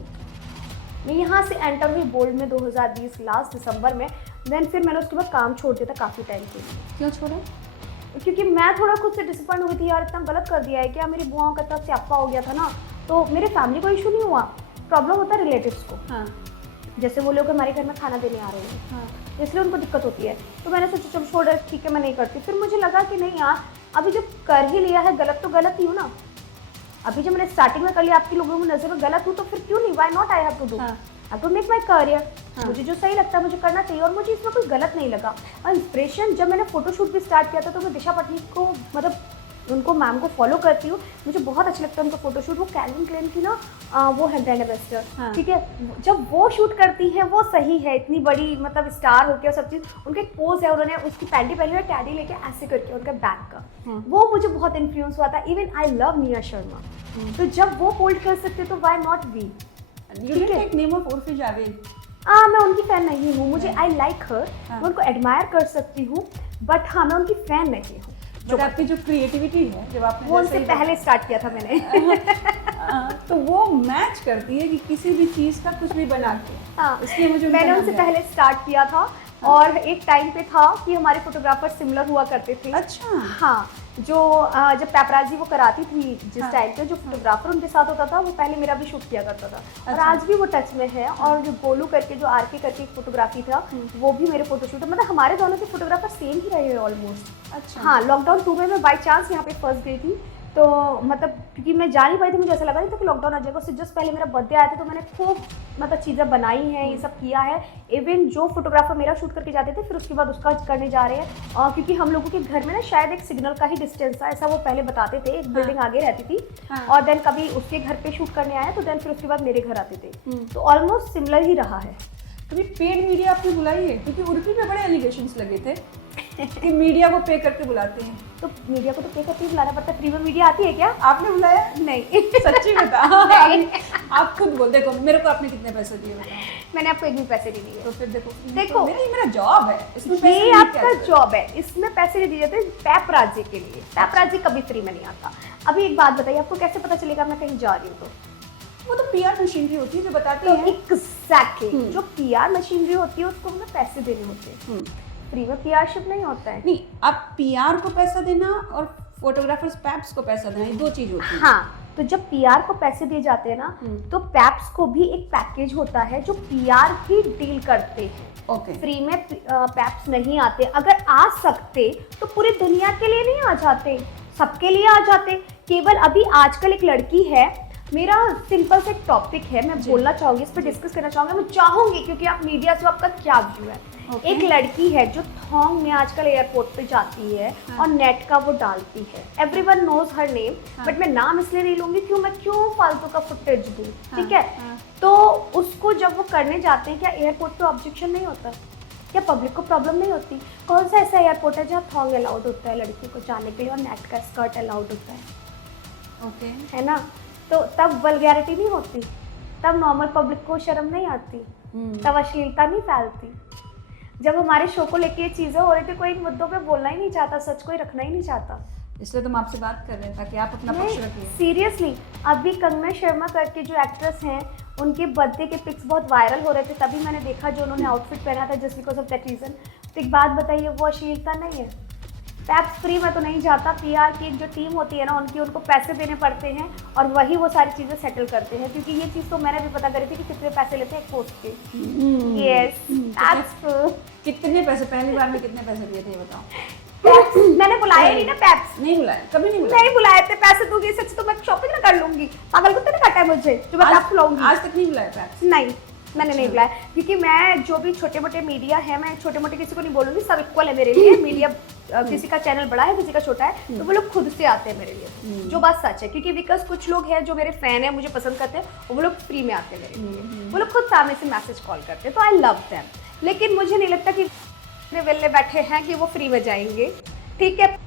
मैं यहाँ से एंटर हुई बोल्ड में 2020 लास्ट दिसंबर में। देन फिर मैंने उसके बाद काम छोड़ दिया था काफ़ी टाइम के लिए। क्यों छोड़ा? क्योंकि मैं थोड़ा खुद से डिसअपॉइंट हो गई थी, यार इतना गलत कर दिया है क्या, मेरी बुआओं का तरफ स्यापा हो गया था ना। तो मेरे फैमिली को इशू नहीं हुआ, प्रॉब्लम होता है रिलेटिव्स को। हाँ। जैसे वो लोग हमारे घर में खाना देने आ रहे हैं। हाँ। इसलिए उनको दिक्कत होती है। तो मैंने सोचा चल छोड़, ठीक है मैं नहीं करती। फिर मुझे लगा कि नहीं यार, अभी जब कर ही लिया है, गलत तो गलत ही हूँ ना। अभी जब मैंने स्टार्टिंग में कर लिया, आपकी लोगों की नज़र में गलत हूँ, तो फिर क्यों नहीं, why not, I have to do, I have to make my career. मुझे जो सही लगता है मुझे करना चाहिए, और मुझे इसमें कोई गलत नहीं लगा। और इंस्पिरेशन जब मैंने फोटोशूट भी स्टार्ट किया था, तो मैं दिशा पटनी को, मतलब उनको, मैम को फॉलो करती हूँ, मुझे बहुत अच्छा लगता है उनका फोटोशूट। वो कैल्विन क्लेन की ना वो है ब्रांड एम्बेसडर। हाँ। ठीक है, जब वो शूट करती है वो सही है, इतनी बड़ी मतलब स्टार होके और सब चीज़। उनका एक पोज है, उन्होंने उसकी पैंटी पहनी है, टैडी लेके ऐसे करके उनका बैक का। हाँ। वो मुझे बहुत इन्फ्लुएंस हुआ था। Even I love Nia Sharma. तो जब वो होल्ड कर सकते तो why not we. Name of Urfi Javed. मैं उनकी फैन नहीं हूँ, मुझे आई लाइक हर, मैं उनको एडमायर कर सकती हूँ, बट हाँ मैं उनकी फैन नहीं हूँ। जो आपकी जो क्रिएटिविटी है, जब आपने वो उनसे पहले स्टार्ट किया था मैंने तो वो मैच करती है कि किसी भी चीज़ का कुछ भी बना के। हाँ, इसलिए मुझे मैंने उनसे पहले स्टार्ट किया था। हाँ। और एक टाइम पे था कि हमारे फोटोग्राफर सिमिलर हुआ करते थे। अच्छा। हाँ, जो जब पैपराजी वो कराती थी जिस टाइम पे, जो फोटोग्राफर उनके साथ होता था, वो पहले मेरा भी शूट किया करता था। अच्छा। और आज भी वो टच में है। और जो गोलू करके, जो आरके करके फोटोग्राफी था, वो भी मेरे फोटोशूट, मतलब हमारे दोनों के फोटोग्राफर सेम ही रहे हैं ऑलमोस्ट। अच्छा। हाँ, लॉकडाउन 2 में मैं बाई चांस यहाँ पे फंस गई थी, तो मतलब क्योंकि मैं जा नहीं पाई थी, मुझे ऐसा लगा नहीं था कि लॉकडाउन आ जाएगा। उससे जस्ट पहले मेरा बर्थडे आया था, तो मैंने खूब मतलब चीज़ें बनाई हैं, ये सब किया है। इवन जो फोटोग्राफर मेरा शूट करके जाते थे, फिर उसके बाद उसका करने जा रहे हैं। क्योंकि हम लोगों के घर में ना शायद एक सिग्नल का ही डिस्टेंस था, ऐसा वो पहले बताते थे। एक बिल्डिंग आगे रहती थी। हाँ। और देन कभी उसके घर पे शूट करने आया, तो देन फिर उसके बाद मेरे घर आते थे। तो ऑलमोस्ट सिमिलर ही रहा है। कभी पेड मीडिया आपने बुलाई है? क्योंकि उर्फी पे बड़े एलिगेशंस लगे थे कि मीडिया को पे करके बुलाते हैं। तो मीडिया को तो पे करके बुलाना पड़ता है, फ्री में मीडिया आती है क्या? आपने बुलाया? नहीं। सच्ची बता। नहीं। आप खुद बोल, देखो मेरे को आपने कितने पैसे दिए बताओ? मैंने आपको एक भी पैसे नहीं दिए। तो फिर देखो मेरा जॉब है, इसमें ये आपका जॉब है, इसमें पैसे नहीं दिए जाते पैपराजी के लिए। पैपराजी कभी फ्री में नहीं आता। अभी एक बात बताइए, आपको कैसे पता चलेगा मैं कहीं जा रही हूँ? तो वो तो पीआर मशीनरी होती है जो बताती है। एग्जैक्टली, जो पीआर मशीनरी होती है उसको हमें पैसे देने होते हैं। फ्री में पीआरशिप नहीं होता है। नहीं, आप पीआर को पैसा देना और फोटोग्राफर्स पैप्स को पैसा देना, ये 2 चीज होती है। हाँ, तो जब पीआर को पैसे दिए जाते हैं ना, तो पैप्स को भी एक पैकेज होता है जो पीआर ही डील करते हैं। ओके। फ्री में पैप्स नहीं आते। अगर आ सकते तो पूरी दुनिया के लिए नहीं आ जाते, सबके लिए आ जाते। केवल अभी आजकल एक लड़की है, मेरा सिंपल से एक टॉपिक है, मैं बोलना चाहूँगी, इस पर डिस्कस करना चाहूँगी, मैं चाहूँगी, क्योंकि आप मीडिया से आपका क्या व्यू है। एक लड़की है जो थॉन्ग में आजकल एयरपोर्ट पे जाती है। हाँ। और नेट का वो डालती है। Everyone knows her name. हाँ। बट मैं नाम इसलिए नहीं लूँगी, मैं क्यों फालतू का फुटेज दूँ। हाँ। ठीक है। हाँ। तो उसको जब वो करने जाते हैं, क्या एयरपोर्ट पे ऑब्जेक्शन नहीं होता? क्या पब्लिक को प्रॉब्लम नहीं होती? कौन सा ऐसा एयरपोर्ट है जहाँ थॉन्ग अलाउड होता है लड़की को जाने के लिए, और नेट का स्कर्ट अलाउड होता है? ओके, है ना? तो तब वल्गैरिटी नहीं होती, तब नॉर्मल पब्लिक को शर्म नहीं आती, तब अश्लीलता नहीं फैलती। जब हमारे शो को लेके ये चीज़ें हो रही थी, कोई इन मुद्दों पे बोलना ही नहीं चाहता, सच कोई रखना ही नहीं चाहता। इसलिए तुम आपसे बात कर रहे हैं ताकि आप अपना पक्ष रखिए। सीरियसली, अभी कंगना शर्मा करके जो एक्ट्रेस हैं, उनके बर्थडे के पिक्स बहुत वायरल हो रहे थे, तभी मैंने देखा जो उन्होंने आउटफिट पहना था, just because of that reason. तो एक बात बताइए, वो अश्लीलता नहीं है? पैप्स फ्री में तो नहीं जाता। पीआर की एक जो टीम होती है ना, उनको पैसे देने पड़ते हैं और वही वो सारी चीज़ें सेटल करते हैं, क्योंकि ये चीज़ तो मैंने भी पता करी थी कि कितने पैसे लेते हैं एक पोस्ट के। Yes, that's true. कितने पैसे, पहली बार में कितने पैसे दिए थे ये बताओ? पैप्स मैंने बुलाया नहीं ना, पैप्स नहीं बुलाया, कभी नहीं बुलाया। नहीं बुलाए थे। पैसे दूंगी सच तो मैं शॉपिंग ना कर लूंगी, पागल कुत्ते ने काटा है मुझे जो मैं पैप्स बुलाऊंगी। आज तक नहीं बुलाया पैप्स? नहीं, मैंने नहीं बुलाया, क्योंकि मैं जो भी छोटे मोटे मीडिया है, मैं छोटे मोटे किसी को नहीं बोलूँगी, सब इक्वल है मेरे लिए। मीडिया किसी का चैनल बड़ा है, किसी का छोटा है, तो वो लोग खुद से आते हैं मेरे लिए, जो बात सच है। क्योंकि बिकॉज कुछ लोग हैं जो मेरे फैन है, मुझे पसंद करते हैं, वो लोग फ्री में आते हैं मेरे लिए, वो लोग खुद सामने से मैसेज कॉल करते हैं, तो आई लव देम। लेकिन मुझे नहीं लगता कि वेल्ले बैठे हैं कि वो फ्री में जाएंगे, ठीक है,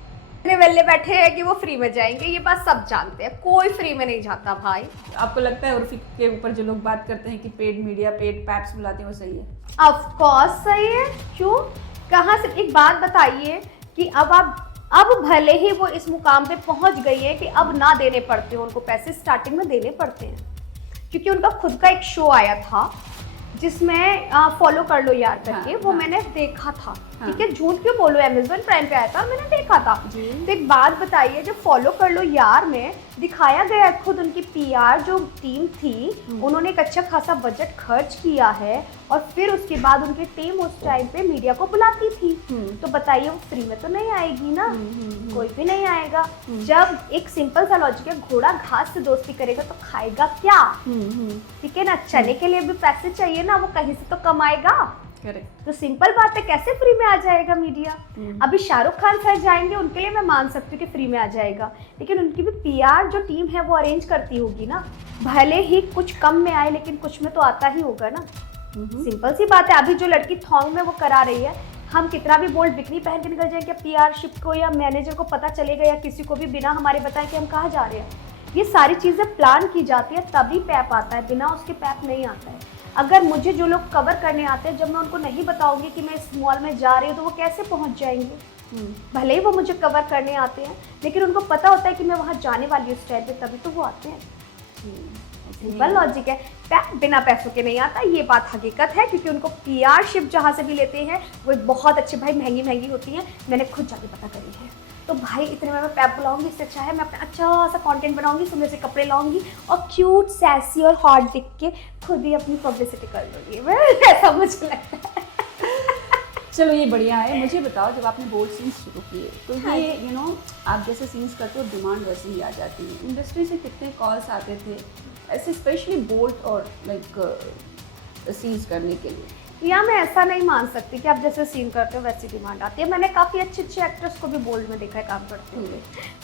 वेल्ले बैठे हैं कि वो फ्री में जाएंगे, ये बात सब जानते हैं, कोई फ्री में नहीं जाता भाई। आपको लगता है उर्फी के ऊपर जो लोग बात करते हैं कि पेड मीडिया, पेड पैप्स बुलाते हैं, वो सही है? ऑफ कोर्स सही है, क्यों, कहाँ से? एक बात बताइए कि अब भले ही वो इस मुकाम पे पहुंच गई है कि अब ना देने पड़ते हैं उनको पैसे, स्टार्टिंग में देने पड़ते हैं, क्योंकि उनका खुद का एक शो आया था जिसमें फॉलो कर लो यार करके, हाँ, वो हाँ, मैंने देखा था, हाँ, ठीक है, झूठ क्यों बोलो, अमेज़न प्राइम पे आया था, मैंने देखा था। तो एक बात बताइए, जब फॉलो कर लो यार में दिखाया गया खुद उनकी पीआर जो टीम थी, उन्होंने एक अच्छा खासा बजट खर्च किया है और फिर उसके बाद उनकी टीम उस टाइम पे मीडिया को बुलाती थी, तो बताइए वो फ्री में तो नहीं आएगी ना, कोई भी नहीं आएगा। जब एक सिंपल सा लॉजिक है, घोड़ा घास से दोस्ती करेगा तो खाएगा क्या, ठीक है ना, चने के लिए भी पैसे चाहिए ना, वो कहीं से तो कमाएगा। करेक्ट। तो सिंपल बात है, कैसे फ्री में आ जाएगा मीडिया? अभी शाहरुख खान सर जाएंगे, उनके लिए मैं मान सकती हूँ कि फ्री में आ जाएगा, लेकिन उनकी भी पीआर जो टीम है वो अरेंज करती होगी ना, भले ही कुछ कम में आए लेकिन कुछ में तो आता ही होगा ना। सिंपल सी बात है। अभी जो लड़की थॉन्ग में वो करा रही है, हम कितना भी बोल्ड बिकनी पहन के निकल जाए, क्या पीआरशिप को या मैनेजर को पता चलेगा या किसी को भी बिना हमारे बताए कि हम कहाँ जा रहे हैं? ये सारी चीज़ें प्लान की जाती है, तभी पैप आता है, बिना उसके पैप नहीं आता है। अगर मुझे जो लोग कवर करने आते हैं, जब मैं उनको नहीं बताऊंगी कि मैं इस मॉल में जा रही हूँ, तो वो कैसे पहुँच जाएंगे? भले ही वो मुझे कवर करने आते हैं, लेकिन उनको पता होता है कि मैं वहाँ जाने वाली हूँ उस टाइम पे, तभी तो वो आते हैं। सिंपल लॉजिक है, पैप बिना पैसों के नहीं आता, ये बात हकीकत है, क्योंकि उनको पीआरशिप जहाँ से भी लेते हैं वो बहुत अच्छे भाई महंगी होती हैं, मैंने खुद जाके पता करी है। तो भाई इतने में मैं पैप बुलाऊंगी, इससे अच्छा है मैं अपना अच्छा सा कंटेंट बनाऊंगी, सुंदर से कपड़े लाऊंगी और क्यूट सैसी और हॉट दिख के खुद ही अपनी पब्लिसिटी कर लूँगी मैं, ऐसा मुझे लगता है। चलो ये बढ़िया है। मुझे बताओ, जब आपने बोल्ड सीन्स शुरू किए तो हाँ ये यू नो आप जैसे सीन्स करते हो, डिमांड वैसे ही आ जाती है। इंडस्ट्री से कितने कॉल्स आते थे ऐसे स्पेशली बोल्ड और लाइक सीन्स करने के लिए? या मैं ऐसा नहीं मान सकती कि आप जैसे सीन करते हो वैसी डिमांड आती है। मैंने काफ़ी अच्छे एक्टर्स को भी बोल्ड में देखा है काम करते हुए,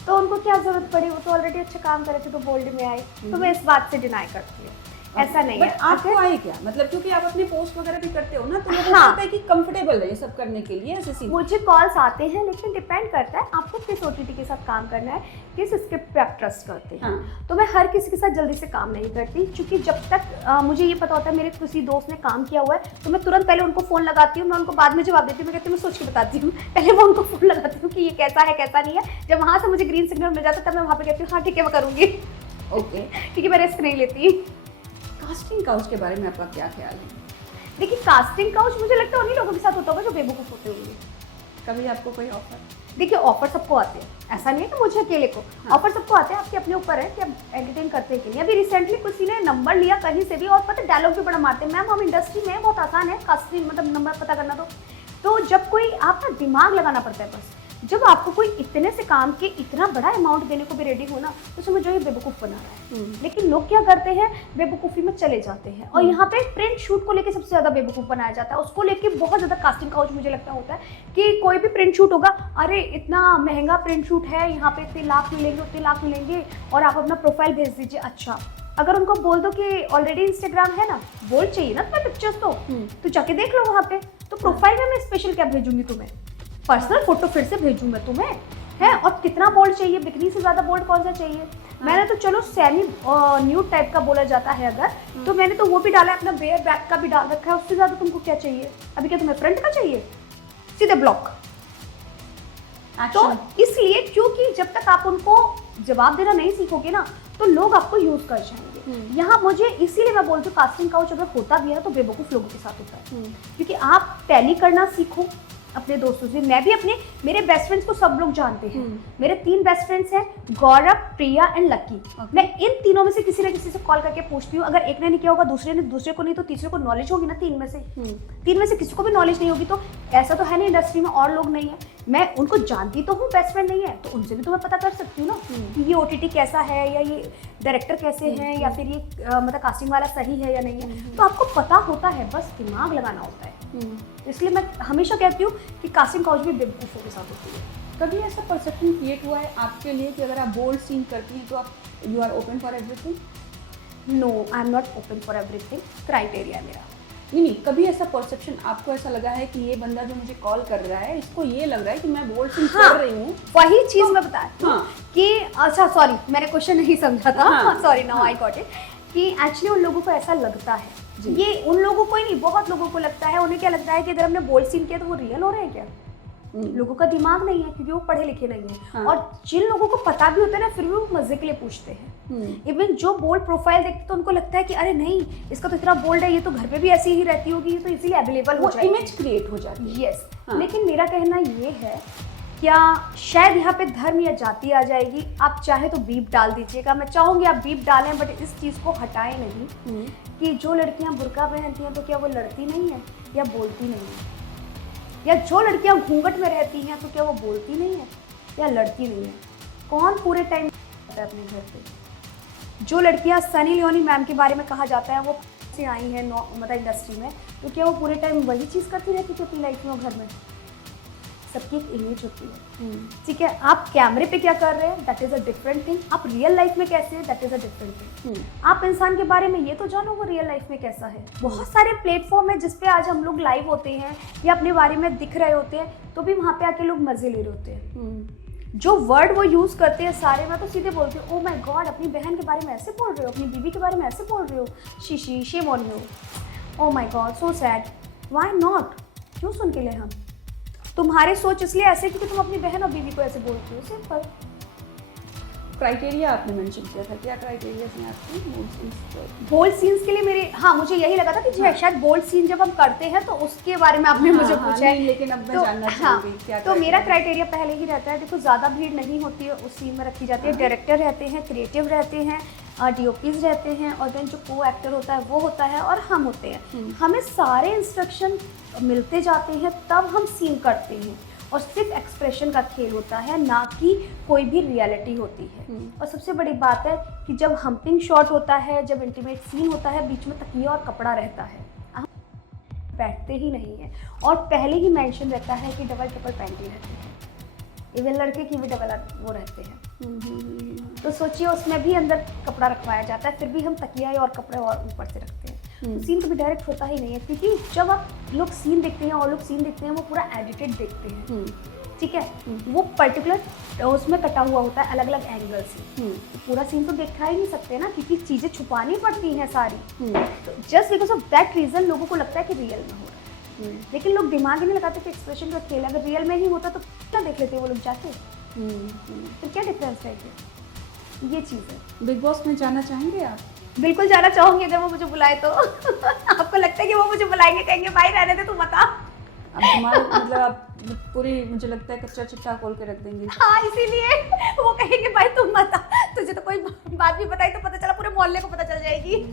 तो उनको क्या ज़रूरत पड़ी, वो तो ऑलरेडी अच्छे काम कर रहे थे तो बोल्ड में आए, तो मैं इस बात से डिनाई करती हूँ, ऐसा नहीं है। आपको आए क्या, मतलब क्योंकि आप अपने पोस्ट वगैरह भी करते हो ना, तो लोगों को हाँ, लगता है कि कंफर्टेबल है ये सब करने के लिए ऐसे सीन। मुझे कॉल्स आते हैं, लेकिन डिपेंड करता है आपको किस ओटीटी के साथ काम करना है, किस स्क्रिप्ट पे आप ट्रस्ट करते हैं। हाँ। तो मैं हर किसी के साथ जल्दी से काम नहीं करती, क्योंकि जब तक मुझे ये पता होता है मेरे किसी दोस्त ने काम किया हुआ है, तो मैं तुरंत पहले उनको फ़ोन लगाती हूँ, मैं उनको बाद में जवाब देती हूँ, मैं कहती हूँ मैं सोच के बताती हूँ, पहले मैं उनको फ़ोन लगाती हूँ कि ये कैसा है कैसा नहीं है। जब वहाँ से मुझे ग्रीन सिग्नल मिल जाता है, तब मैं वहाँ पे कहती हूँ हाँ ठीक है मैं करूँगी, ओके, क्योंकि मैं रिस्क नहीं लेती। कास्टिंग काउच के बारे में आपका क्या ख्याल है? देखिए, कास्टिंग काउच मुझे लगता है उन्हीं लोगों के साथ होता होगा जो बेवकूफ़ होते होंगे। कभी आपको कोई ऑफर? देखिए, ऑफर सबको आते हैं, ऐसा नहीं है कि मुझे अकेले को। हाँ। ऑफर सबको आते हैं, आपके अपने ऊपर है कि आप एंटरटेन करते हैं कि नहीं। अभी रिसेंटली किसी ने नंबर लिया कहीं से भी, और पता है डायलॉग भी बड़ा मारते हैं, मैम हम इंडस्ट्री में हैं, बहुत आसान है कास्टिंग मतलब नंबर पता करना। तो जब कोई आप ना दिमाग लगाना पड़ता है बस, जब आपको कोई इतने से काम के इतना बड़ा अमाउंट देने को भी रेडी हो ना, तो समझो ये बेवकूफ़ बना रहा है। लेकिन लोग क्या करते हैं, बेवकूफ़ी में चले जाते हैं, और यहाँ पे प्रिंट शूट को लेके सबसे ज़्यादा बेवकूफ़ बनाया जाता है। उसको लेके बहुत ज़्यादा कास्टिंग काउच मुझे लगता होता है कि कोई भी प्रिंट शूट होगा, अरे इतना महंगा प्रिंट शूट है, यहाँ पे इतने लाख मिलेंगे उतने लाख मिलेंगे, और आप अपना प्रोफाइल भेज दीजिए। अच्छा, अगर उनको बोल दो कि ऑलरेडी इंस्टाग्राम है ना, बोल चाहिए ना तुम्हें पिक्चर्स, तो जाके देख लो वहाँ पे, तो प्रोफाइल में मैं स्पेशल क्या भेजूंगी तुम्हें, पर्सनल फोटो फिर से भेजूँ मैं तुम्हें, है? और कितना बोल्ड चाहिए, बिकनी से ज़्यादा बोल्ड कौन सा चाहिए? मैंने तो चलो सेमी न्यूड टाइप का बोला जाता है अगर, तो मैंने तो वो भी डाला है, अपना बेयर बैक का भी डाल रखा है, उससे ज़्यादा तुमको क्या चाहिए? अभी क्या तुम्हें फ्रंट का चाहिए? सीधे ब्लॉक। तो इसलिए, क्योंकि जब तक आप उनको जवाब देना नहीं सीखोगे ना, तो लोग आपको यूज कर जाएंगे। यहाँ मुझे इसीलिए मैं बोलती हूँ कास्टिंग काउच अगर होता भी है तो बेवकूफ़ लोगों के साथ होता है, क्योंकि आप टैली करना सीखो, अपने दोस्तों से, मैं भी अपने, मेरे बेस्ट फ्रेंड्स को सब लोग जानते हैं। मेरे 3 बेस्ट फ्रेंड्स हैं, गौरव, प्रिया एंड लक्की। मैं इन तीनों में से किसी ना किसी से कॉल करके पूछती हूँ, अगर एक ने नहीं किया होगा दूसरे ने, दूसरे को नहीं तो तीसरे को नॉलेज होगी ना। 3 में से किसी को भी नॉलेज नहीं होगी तो ऐसा तो है नहीं इंडस्ट्री में और लोग नहीं है, मैं उनको जानती तो हूँ, बेस्ट फ्रेंड नहीं है तो उनसे भी तो मैं पता कर सकती हूँ ना कि ये OTT कैसा है, या ये डायरेक्टर कैसे हैं, या फिर ये मतलब कास्टिंग वाला सही है या नहीं है। तो आपको पता होता है, बस दिमाग लगाना होता है। इसलिए मैं हमेशा कहती हूँ कि कास्टिंग काउच भी बेवकूफ़ों के साथ होती है। कभी ऐसा परसेप्शन क्रिएट हुआ है आपके लिए कि अगर आप बोल्ड सीन करती हैं तो आप you are open for everything? No, I am not open for everything, criteria है मेरा। नहीं, कभी ऐसा परसेप्शन आपको ऐसा लगा है कि ये बंदा जो मुझे कॉल कर रहा है इसको ये लग रहा है कि मैं बोल्ड सीन कर रही हूँ? वही चीज़ मैं बता रही हूँ हाँ। कि अच्छा सॉरी मैंने क्वेश्चन नहीं समझा था, हाँ। Sorry now I got it, कि एक्चुअली उन लोगों को ऐसा लगता है, ये उन लोगों को ही नहीं बहुत लोगों को लगता है। उन्हें क्या लगता है कि अगर हमने बोल्ड सीन किया तो वो रियल हो रहे हैं क्या? लोगों का दिमाग नहीं है क्योंकि वो पढ़े लिखे नहीं है। हाँ। और जिन लोगों को पता भी होता है ना फिर भी वो मजे के लिए पूछते हैं। इवन जो बोल्ड प्रोफाइल देखते तो उनको लगता है कि अरे नहीं इसका तो इतना बोल्ड है, ये तो घर पे भी ऐसी ही रहती होगी, ये तो इजीली अवेलेबल हो जाएगी, इमेज क्रिएट हो जाती है। यस। लेकिन मेरा कहना ये है, क्या शायद यहाँ पे धर्म या जाति आ जाएगी। आप चाहे तो बीप डाल दीजिएगा, मैं चाहूँगी आप बीप डालें, बट इस चीज़ को हटाएं नहीं कि जो लड़कियाँ बुर्का पहनती हैं तो क्या वो लड़ती नहीं है या बोलती नहीं है, या जो लड़कियाँ घूंघट में रहती हैं तो क्या वो बोलती नहीं है या लड़ती नहीं है। कौन पूरे टाइम रहता है अपने घर पे? जो लड़कियाँ सनी लियोनी मैम के बारे में कहा जाता है वो से आई हैं मतलब इंडस्ट्री में, तो क्या वो पूरे टाइम वही चीज़ करती रहती थी अपनी लाइफ में और घर में? सबकी एक इमेज होती है, ठीक है। आप कैमरे पे क्या कर रहे हैं that is a different thing, आप रियल लाइफ में कैसे हैं that is a different thing. आप इंसान के बारे में ये तो जानो वो रियल लाइफ में कैसा है। बहुत सारे प्लेटफॉर्म है जिसपे आज हम लोग लाइव होते हैं या अपने बारे में दिख रहे होते हैं, तो भी वहाँ पे आके लोग मजे ले रहे होते हैं। जो वर्ड वो यूज़ करते हैं सारे, मैं तो सीधे बोलती हूँ ओ माय गॉड, अपनी बहन के बारे में ऐसे बोल रहे हो, अपनी बीवी के बारे में ऐसे बोल रहे हो, शीशी shame on you, oh my God so sad, why not, क्यों सुन के ले हम? तुम्हारे सोच इसलिए ऐसे क्योंकि तुम अपनी बहन और बीवी को ऐसे बोलती हो, सिंपल। क्राइटेरिया आपने मेंशन किया था, क्या क्राइटेरिया हैं आपके बोल्ड सीन्स के लिए? मेरे हाँ मुझे यही लगा था कि शायद बोल्ड सीन जब हम करते हैं तो उसके बारे में आपने मुझे पूछा है, लेकिन अब मैं जानना चाहूंगी क्या। तो मेरा क्राइटेरिया पहले ही रहता है, देखो ज़्यादा भीड़ नहीं होती है उस सीन में रखी जाती है, डायरेक्टर रहते हैं, क्रिएटिव रहते हैं, DOPs रहते हैं, और देन जो को एक्टर होता है वो होता है, और हम होते हैं। हमें सारे इंस्ट्रक्शन मिलते जाते हैं तब हम सीन करते हैं, और सिर्फ एक्सप्रेशन का खेल होता है, ना कि कोई भी रियलिटी होती है। और सबसे बड़ी बात है कि जब हम्पिंग शॉट होता है, जब इंटीमेट सीन होता है, बीच में तकिया और कपड़ा रहता है, हम बैठते ही नहीं है, और पहले ही मेंशन रहता है कि डबल ट्रिपल पैंटी रहती है, इवन लड़के की भी डबल वो रहते हैं। तो सोचिए उसमें भी अंदर कपड़ा रखवाया जाता है, फिर भी हम तकिया और कपड़े और ऊपर से रखते हैं। सीन कभी डायरेक्ट होता ही नहीं है, क्योंकि जब आप लोग सीन देखते हैं और लोग सीन देखते हैं वो पूरा एडिटेड देखते हैं, ठीक है। वो पर्टिकुलर उसमें कटा हुआ होता है अलग अलग एंगल से, तो पूरा सीन तो देखा ही नहीं सकते ना, क्योंकि चीज़ें छुपानी पड़ती हैं सारी। तो just because of that reason लोगों को लगता है कि रियल में हो रहा है, लेकिन लोग दिमाग ही नहीं लगाते कि एक्सप्रेशन का खेल अगर रियल में ही होता तो क्या देख लेते वो लोग जाके, तो क्या डिफरेंस है? ये चीज़ है। बिग बॉस में जाना चाहेंगे आप? बिल्कुल जाना चाहूंगी अगर वो मुझे बुलाए तो। आपको लगता है कि वो मुझे बुलाएंगे, कहेंगे भाई रहने दे तू बता? अब तुम्हारा मतलब आप पूरी मुझे लगता है कच्चा चिट्ठा खोल के रख देंगे। हाँ इसीलिए वो कहेंगे भाई तुम बता, तुझे तो कोई बात भी बताई तो पता चला पूरे मोहल्ले को पता चल जाएगी।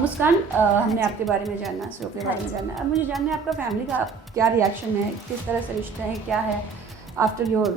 मुस्कान, हमने आपके बारे में जानना, शो के बारे में जानना, अब मुझे जानना है आपका फैमिली का क्या रिएक्शन है, किस तरह से रिश्ते हैं, क्या है after your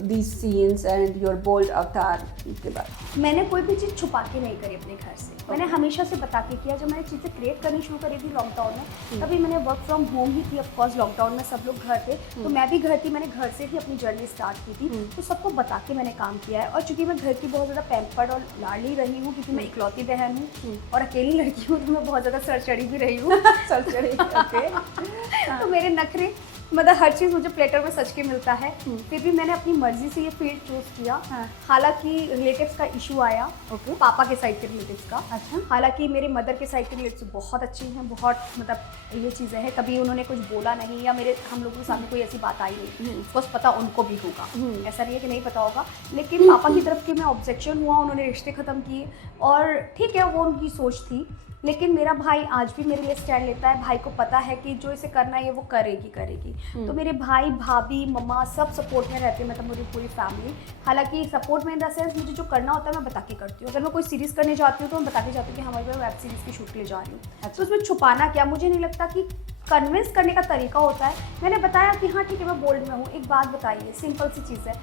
these scenes and your bold अवतार के बाद? मैंने कोई भी चीज़ छुपा के नहीं करी अपने घर से, मैंने हमेशा से बता के किया। जब मैंने चीज़ें क्रिएट करनी शुरू करी थी लॉकडाउन में, तभी मैंने वर्क फ्रॉम होम ही थी, ऑफकोर्स लॉकडाउन में सब लोग घर थे, तो मैं भी घर थी, मैंने घर से ही अपनी जर्नी स्टार्ट की थी, तो सबको बता के मैंने काम किया है। और चूंकि मैं घर की बहुत ज़्यादा पैम्पर्ड और लाडली रही हूँ, क्योंकि मैं इकलौती बहन हूँ और अकेली लड़की हूँ, तो मैं बहुत ज़्यादा सर चढ़ी भी रही हूँ। सर चढ़ी, ओके। तो मेरे नखरे मतलब हर चीज़ मुझे प्लेटर में सच के मिलता है, फिर भी मैंने अपनी मर्जी से ये फील्ड चूज़ किया। हालांकि रिलेटिव्स का इशू आया, पापा के साइड के रिलेटिव्स का। अच्छा। हालांकि मेरे मदर के साइड के रिलेटिव्स बहुत अच्छे हैं, बहुत मतलब ये चीज़ें हैं, कभी उन्होंने कुछ बोला नहीं, या मेरे हम लोगों के सामने कोई ऐसी बात आई नहीं। बस पता उनको भी होगा, ऐसा नहीं है कि नहीं पता होगा, लेकिन पापा की तरफ की मैं ऑब्जेक्शन हुआ, उन्होंने रिश्ते ख़त्म किए, और ठीक है वो उनकी सोच थी। लेकिन मेरा भाई आज भी मेरे लिए स्टैंड लेता है। भाई को पता है कि जो इसे करना है वो करेगी। तो मेरे भाई, भाभी, मम्मा सब सपोर्ट में रहते हैं, मतलब मेरी पूरी फैमिली। हालांकि सपोर्ट में इन द सेंस मुझे जो करना होता है मैं बता के करती हूँ। अगर मैं कोई सीरीज़ करने जाती हूँ तो मैं बता के जाती हूँ कि हमारी मैं वेब सीरीज़ की शूट के लिए जा रही हूँ। तो उसमें छुपाना क्या, मुझे नहीं लगता कि कन्विंस करने का तरीका होता है। मैंने बताया कि हाँ ठीक है मैं बोल्ड में हूँ। एक बात बताइए, सिंपल सी चीज़ है,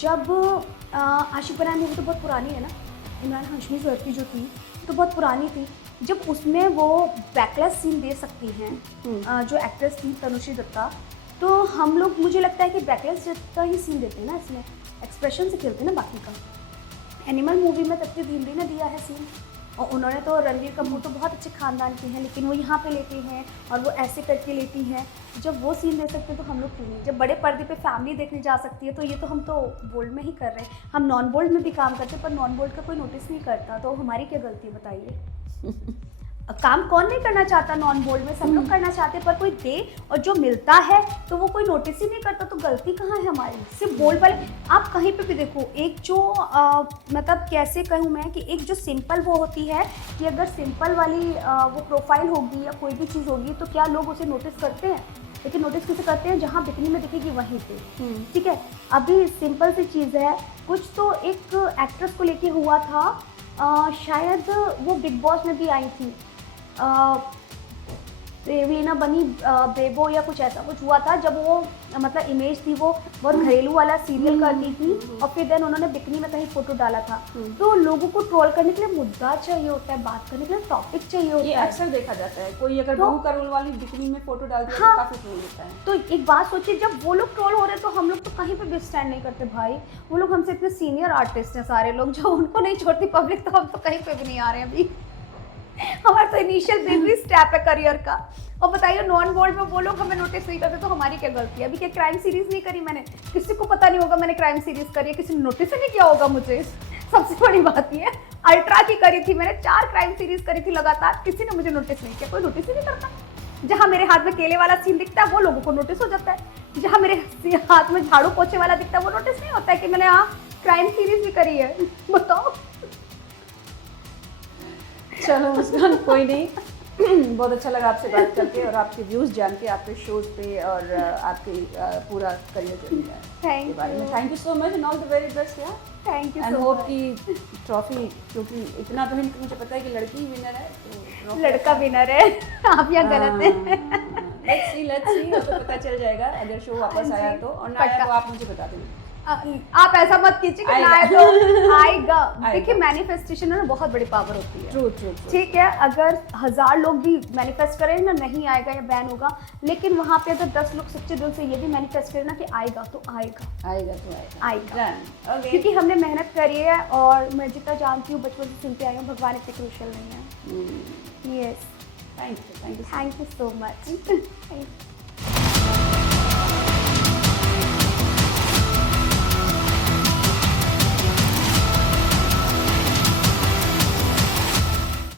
जब आशिक बनाया मूवी तो बहुत पुरानी है ना, इमरान हाशमी सर की जो थी तो बहुत पुरानी थी। जब उसमें वो बैकलेस सीन दे सकती हैं जो एक्ट्रेस थी तनुश्री दत्ता, तो हम लोग, मुझे लगता है कि बैकलेस जितना ही सीन देते हैं ना, इसमें एक्सप्रेशन से खेलते हैं ना बाकी का। एनिमल मूवी में तृप्ति डिमरी ने दिया है सीन, और उन्होंने तो, रणवीर कपूर तो बहुत अच्छे खानदान के हैं, लेकिन वो यहाँ पे लेती हैं और वो ऐसे करके लेती हैं। जब वो सीन दे सकते हैं तो हम लोग क्यों नहीं? जब बड़े पर्दे पे फैमिली देखने जा सकती है तो ये तो हम तो बोल्ड में ही कर रहे हैं। हम नॉन बोल्ड में भी काम करते हैं पर नॉन बोल्ड का कोई नोटिस नहीं करता, तो हमारी क्या गलती है बताइए? काम कौन नहीं करना चाहता नॉन बोल्ड में, सब लोग करना चाहते हैं, पर कोई दे और जो मिलता है तो वो कोई नोटिस ही नहीं करता, तो गलती कहाँ है हमारी? सिर्फ बोल्ड वाले, आप कहीं पे भी देखो, एक जो मतलब कैसे कहूँ मैं कि एक जो सिंपल वो होती है कि अगर सिंपल वाली वो प्रोफाइल होगी या कोई भी चीज़ होगी तो क्या लोग उसे नोटिस करते हैं? लेकिन नोटिस किसे करते हैं? जहाँ बिकनी में दिखेगी वहीं पे। ठीक है, अभी सिंपल सी चीज़ है, कुछ तो एक एक्ट्रेस को लेके हुआ था, शायद वो बिग बॉस में भी आई थी, रेवलीना बनी बेबो या कुछ ऐसा कुछ हुआ था, जब वो मतलब इमेज थी वो बहुत घरेलू वाला सीरियल करती थी और फिर देन उन्होंने बिकनी में कहीं फोटो डाला था। तो लोगों को ट्रोल करने के लिए मुद्दा चाहिए होता है, बात करने के लिए टॉपिक चाहिए होता है। ये अक्सर देखा जाता है, कोई अगर बहू का रोल वाली बिकनी में फोटो डाल दिया हाँ, तो काफी ट्रोल होता है। तो एक बात सोचिए, जब वो लोग ट्रोल हो रहे हैं तो हम लोग तो कहीं पे भी स्टैंड नहीं करते भाई। वो लोग हमसे इतने सीनियर आर्टिस्ट हैं सारे लोग, जो उनको नहीं छोड़ती पब्लिक, तो हम तो कहीं पे भी नहीं आ रहे हैं अभी। हमारा तो इनिशियल बेसिक स्टेप है करियर का। और बताइए नॉन बोल्ड में वो लोग हमें नोटिस नहीं करते तो हमारी क्या गलती है? अभी क्या क्राइम सीरीज नहीं करी मैंने, किसी को पता नहीं होगा मैंने क्राइम सीरीज करी है, किसी ने नोटिस ही नहीं किया होगा मुझे। सबसे बड़ी बात ये है, अल्ट्रा की करी थी मैंने, 4 क्राइम सीरीज करी थी लगातार, किसी ने मुझे नोटिस नहीं किया, कोई नोटिस ही नहीं करता। जहाँ मेरे हाथ में केले वाला सीन दिखता है वो लोगों को नोटिस हो जाता है, जहाँ मेरे हाथ में झाड़ू पोछे वाला दिखता है वो नोटिस नहीं होता है कि मैंने हाँ क्राइम सीरीज भी करी है। बताओ। चलो मुस्कान, कोई नहीं। बहुत अच्छा लगा आपसे बात करके और आपके व्यूज़ जान के, आपके शोज पे और आपके पूरा करियर के बारे में। Thank you so much and all the very best यार। Thank you and so hope much. कि ट्रॉफी, क्योंकि इतना तो मुझे पता है कि लड़की विनर है, तो लड़का विनर है। आप यहाँ गलत हैं। लेट्स सी, आपको पता चल जाएगा अगर शो वापस आया तो, और ना आया तो आप मुझे बता देना। आप ऐसा मत कीजिए कि ना आए तो आएगा। देखिए मैनिफेस्टेशन में ना बहुत बड़ी पावर होती है। ट्रू। ठीक है, अगर 1000 लोग भी मैनिफेस्ट करें ना, नहीं आएगा या बैन होगा, लेकिन वहाँ पे अगर 10 लोग सच्चे दिल से ये भी मैनिफेस्ट करें ना कि आएगा तो आएगा। क्योंकि हमने मेहनत करी है और मैं जितना जानती हूँ बचपन से सुनते आई हूँ, भगवान इतने क्रूशियल नहीं है। Yes, thank you thank you so much.